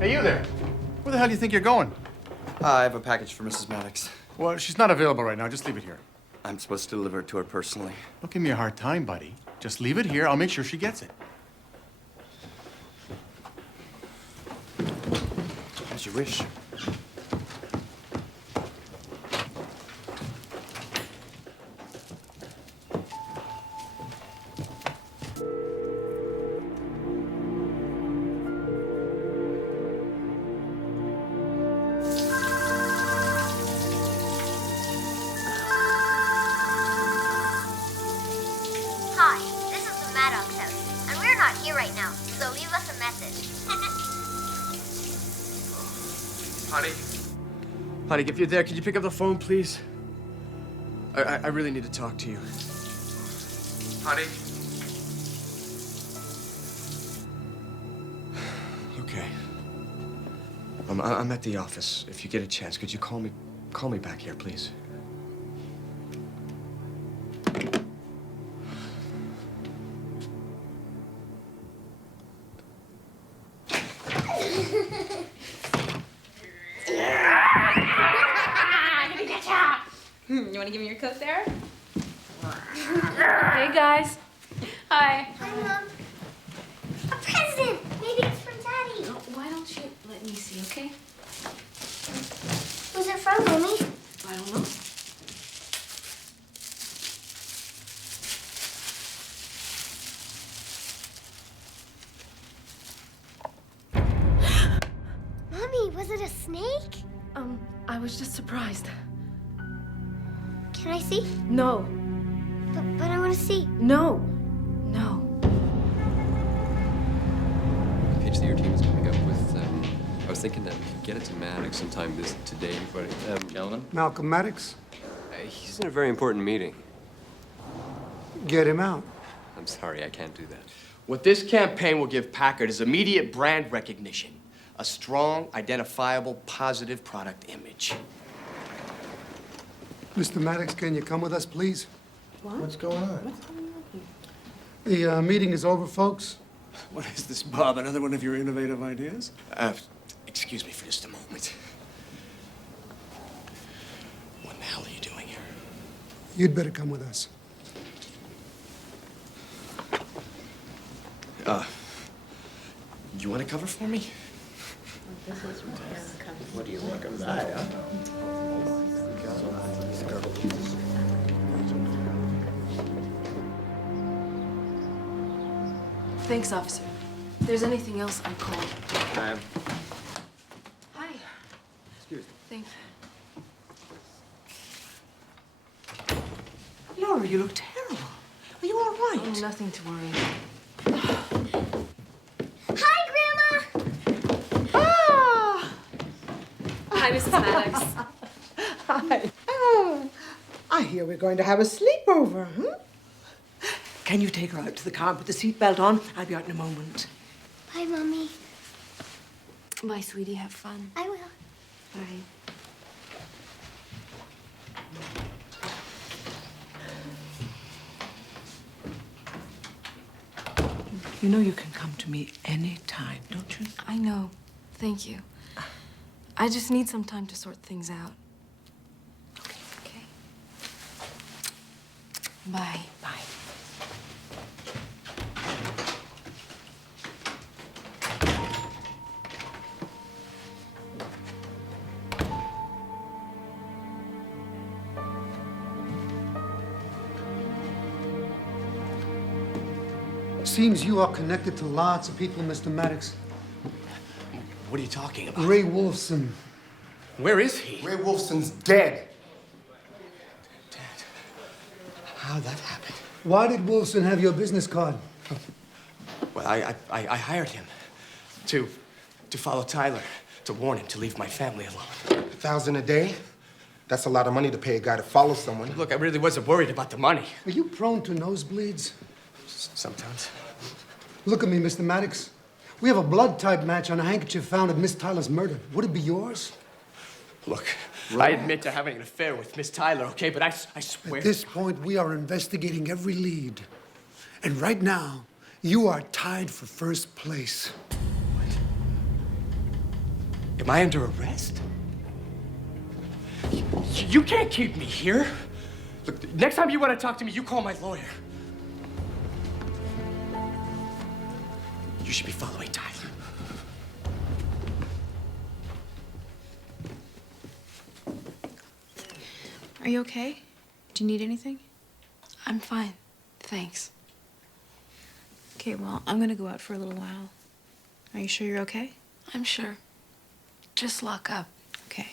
Hey, you there. Where the hell do you think you're going? I have a package for Mrs. Maddox. Well, she's not available right now. Just leave it here. I'm supposed to deliver it to her personally. Don't give me a hard time, buddy. Just leave it here. I'll make sure she gets it. As you wish. Hi, this is the Maddox house, and we're not here right now, so leave us a message. Honey? Honey, if you're there, could you pick up the phone, please? I really need to talk to you. Honey? Okay. I'm at the office. If you get a chance, could you call me back here, please? You want to give me your coat there? Hey, guys. Hi. Hi, Mom. A present! Maybe it's from Daddy. Why don't you let me see, okay? Who's it from, Mommy? I don't know. Mommy, was it a snake? I was just surprised. Can I see? No. But I want to see. No. No. The pitch that your team is coming up with, I was thinking that we could get it to Maddox sometime today, but, Calvin? Malcolm Maddox, He's in a very important meeting. get him out. I'm sorry, I can't do that. What this campaign will give Packard is immediate brand recognition. A strong, identifiable, positive product image. Mr. Maddox, can you come with us, please? What's going on? The meeting is over, folks. What is this, Bob? Another one of your innovative ideas? Excuse me for just a moment. What the hell are you doing here? You'd better come with us. You want to cover for me? What do you think of that, huh? Thanks, officer. If there's anything else, I'll call. Hi. Excuse me. Thank you. Laura, you look terrible. Are you all right? Oh, nothing to worry. Hi, Grandma! Ah! Hi, Mrs. Maddox. Hi. Oh, I hear we're going to have a sleepover, huh? Can you take her out to the car and put the seatbelt on? I'll be out in a moment. Bye, Mommy. Bye, sweetie. Have fun. I will. Bye. You know you can come to me any time, don't you? I know. Thank you. I just need some time to sort things out. Okay. Bye. Bye. seems you are connected to lots of people, Mr. Maddox. What are you talking about? Ray Wolfson. Where is he? Ray Wolfson's dead. How'd that happen? Why did Wolfson have your business card? Well, I hired him to follow Tyler, to warn him to leave my family alone. $1,000 a day? That's a lot of money to pay a guy to follow someone. Look, I really wasn't worried about the money. Are you prone to nosebleeds? Sometimes. Look at me, Mr. Maddox. We have a blood type match on a handkerchief found at Miss Tyler's murder. Would it be yours? Look, I admit to having an affair with Miss Tyler, okay? But I swear... At this point, we are investigating every lead. And right now, you are tied for first place. What? Am I under arrest? You can't keep me here. Look, next time you want to talk to me, you call my lawyer. You should be following Tyler. Are you okay? Do you need anything? I'm fine. Thanks. Okay, well, I'm gonna go out for a little while. Are you sure you're okay? I'm sure. Just lock up. Okay.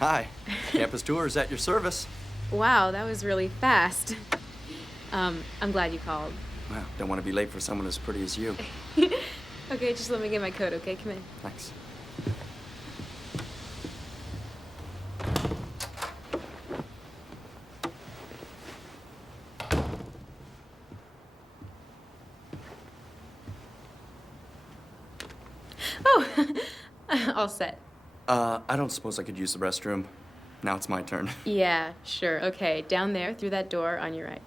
Hi. Campus tour is at your service. Wow, that was really fast. I'm glad you called. Well, don't want to be late for someone as pretty as you. Okay, just let me get my coat, okay? Come in. Thanks. Oh, all set. I don't suppose I could use the restroom. Now it's my turn. Yeah, sure. Okay, down there, through that door on your right.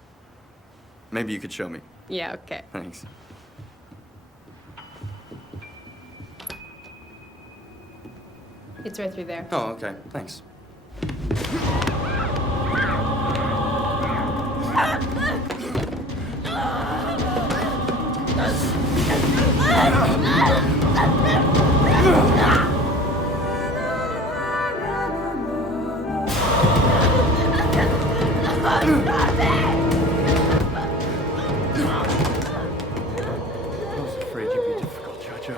Maybe you could show me. Yeah, okay. Thanks. It's right through there. Oh, okay. Thanks. I was afraid you'd be difficult, Jojo.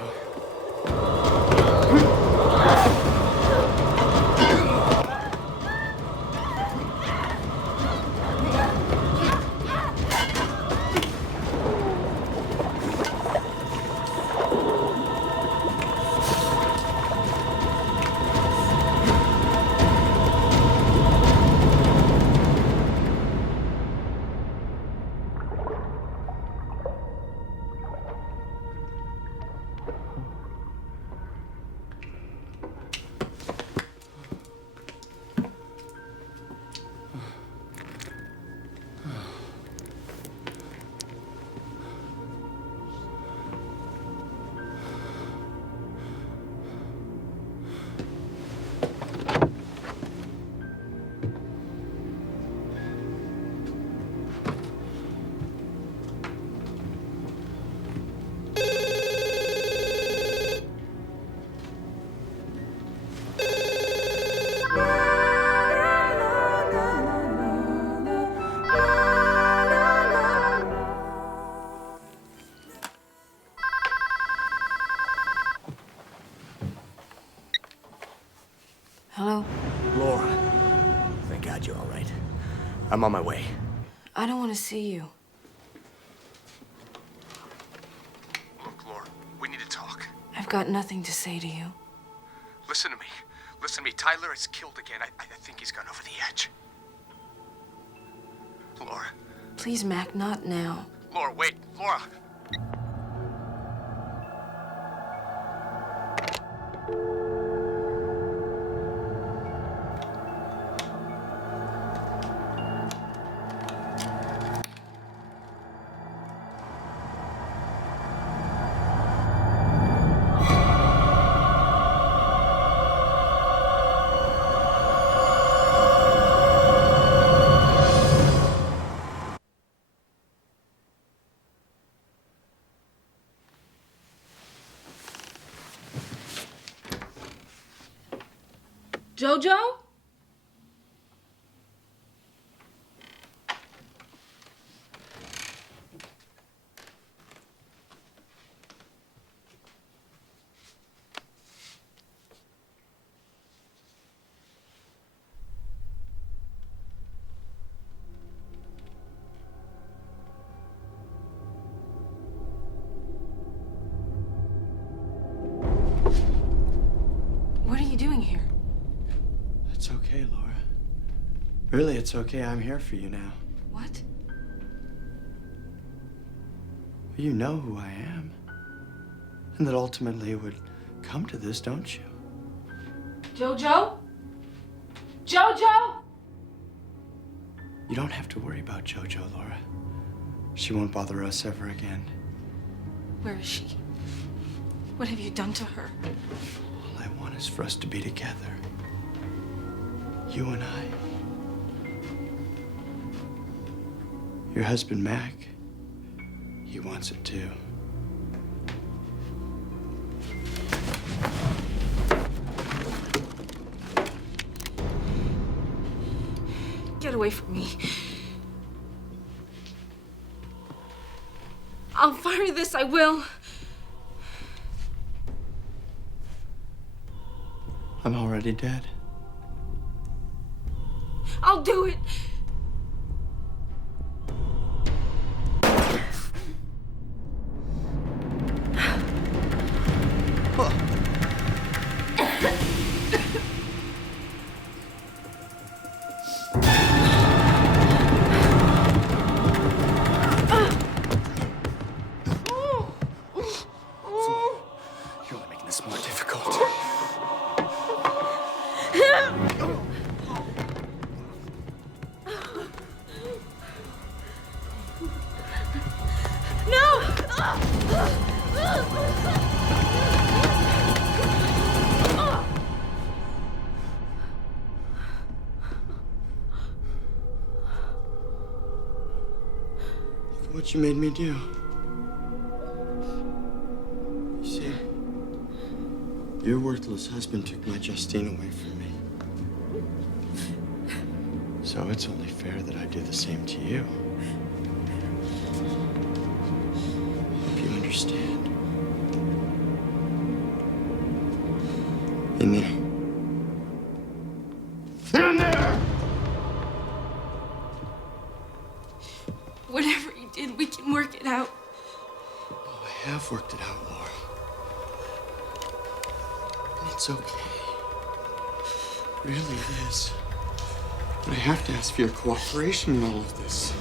Hello? Laura, thank God you're all right. I'm on my way. I don't want to see you. Look, Laura, we need to talk. I've got nothing to say to you. Listen to me. Listen to me. Tyler is killed again. I think he's gone over the edge. Laura. Please, Mac, not now. Laura, wait. Laura. Jojo? What are you doing here? It's okay, Laura. Really, it's okay. I'm here for you now. What? You know who I am. And that ultimately it would come to this, don't you? Jojo? Jojo? You don't have to worry about Jojo, Laura. She won't bother us ever again. Where is she? What have you done to her? All I want is for us to be together. You and I. Your husband, Mac, he wants it too. Get away from me. I'll fire this, I will. I'm already dead. I'll do it. You're only making this more difficult. What you made me do. You see, your worthless husband took my Justine away from me. So it's only fair that I do the same to you. Hope you understand. In there. In there! Whatever you did, we can work it out. Oh, I have worked it out, Laura. And it's okay. Really, it is. But I have to ask for your cooperation in all of this.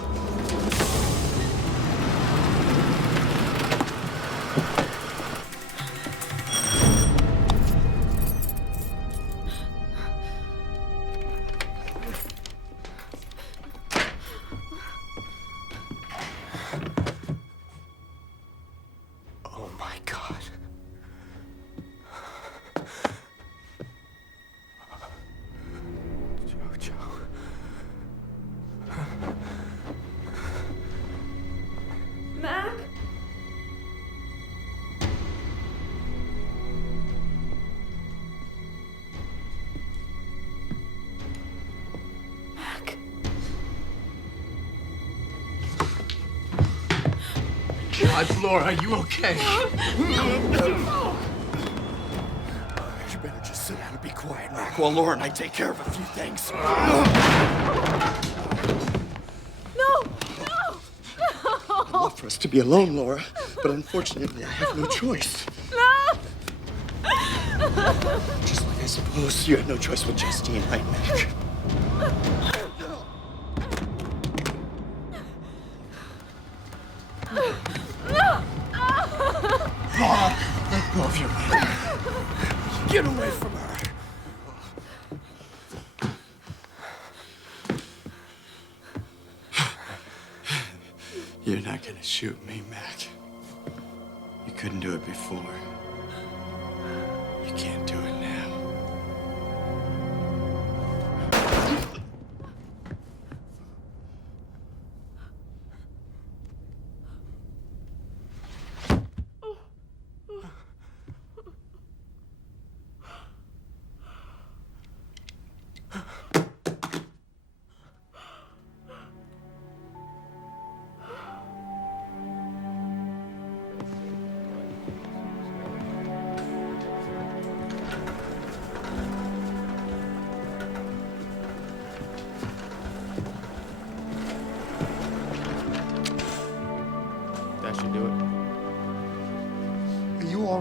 Oh my God. Jojo. Mac? Mac? God, Laura, are you okay? You better just sit down and be quiet, Mac, while Laura and I take care of a few things. No! I'd love for us to be alone, Laura, but unfortunately, I have no choice. No! Just like I suppose you had no choice with Justine, right, Mac? Laura, let go of your man. Get away from her. You're not gonna shoot me, Mac. You couldn't do it before. You can't do it now.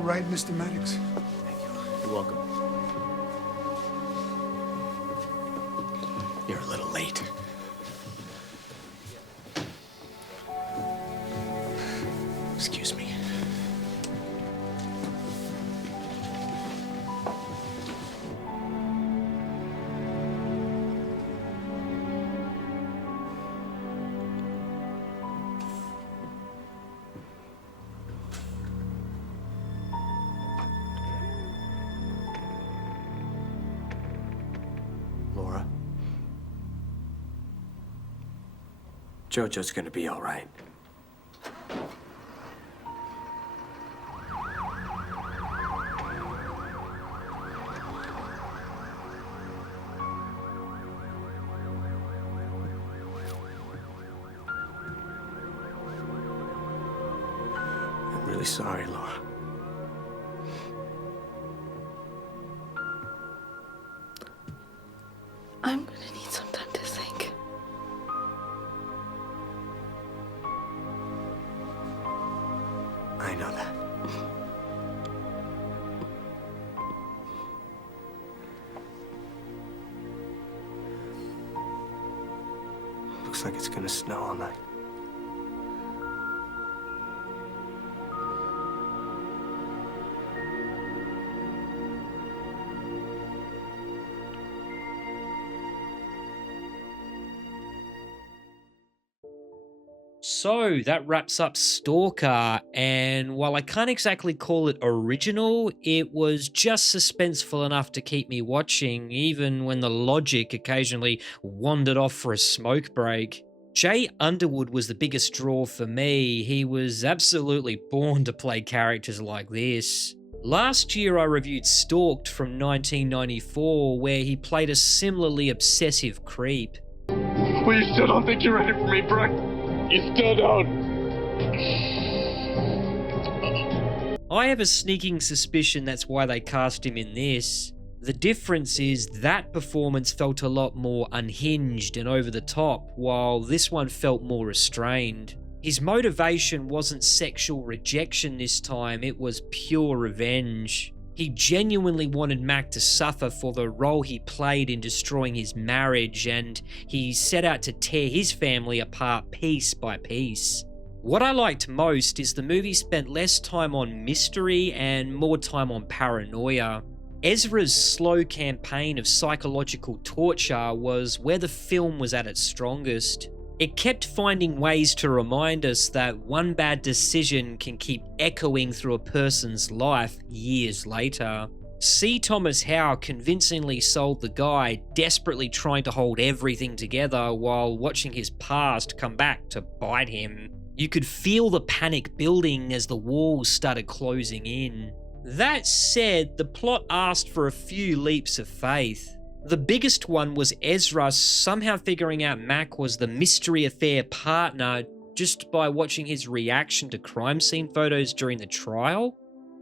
right, Mr. Maddox. You're welcome. You're a little late. Excuse me. Laura. Jojo's gonna be all right. I'm really sorry, Laura. I'm gonna need some time to think. I know that. Looks like it's gonna snow all night. So that wraps up Stalker, and while I can't exactly call it original, it was just suspenseful enough to keep me watching, even when the logic occasionally wandered off for a smoke break. Jay Underwood was the biggest draw for me. He was absolutely born to play characters like this. Last year I reviewed Stalked from 1994, where he played a similarly obsessive creep. Well, you still don't think you're ready for me, Brooke? You still don't. I have a sneaking suspicion that's why they cast him in this. The difference is that performance felt a lot more unhinged and over the top, while this one felt more restrained. His motivation wasn't sexual rejection this time, it was pure revenge. He genuinely wanted Mac to suffer for the role he played in destroying his marriage, and he set out to tear his family apart piece by piece. What I liked most is the movie spent less time on mystery and more time on paranoia. Ezra's slow campaign of psychological torture was where the film was at its strongest. It kept finding ways to remind us that one bad decision can keep echoing through a person's life years later. C. Thomas Howell convincingly sold the guy desperately trying to hold everything together while watching his past come back to bite him. You could feel the panic building as the walls started closing in. That said, the plot asked for a few leaps of faith. The biggest one was Ezra somehow figuring out Mac was the mystery affair partner just by watching his reaction to crime scene photos during the trial.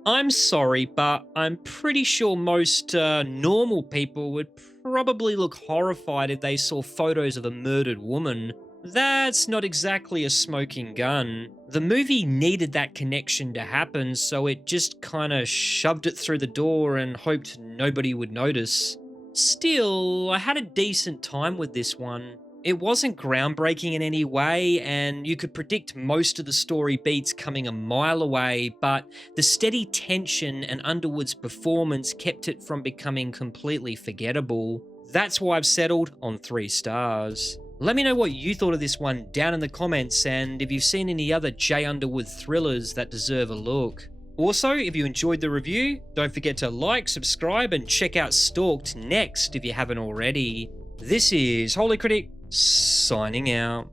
I'm sorry, but I'm pretty sure most normal people would probably look horrified if they saw photos of a murdered woman. That's not exactly a smoking gun. The movie needed that connection to happen, so it just kinda shoved it through the door and hoped nobody would notice. Still, I had a decent time with this one. It wasn't groundbreaking in any way, and you could predict most of the story beats coming a mile away, but the steady tension and Underwood's performance kept it from becoming completely forgettable. That's why I've settled on 3 stars. Let me know what you thought of this one down in the comments, and if you've seen any other J. Underwood thrillers that deserve a look. Also, if you enjoyed the review, don't forget to like, subscribe, and check out Stalked next if you haven't already. This is Holy Critic, signing out.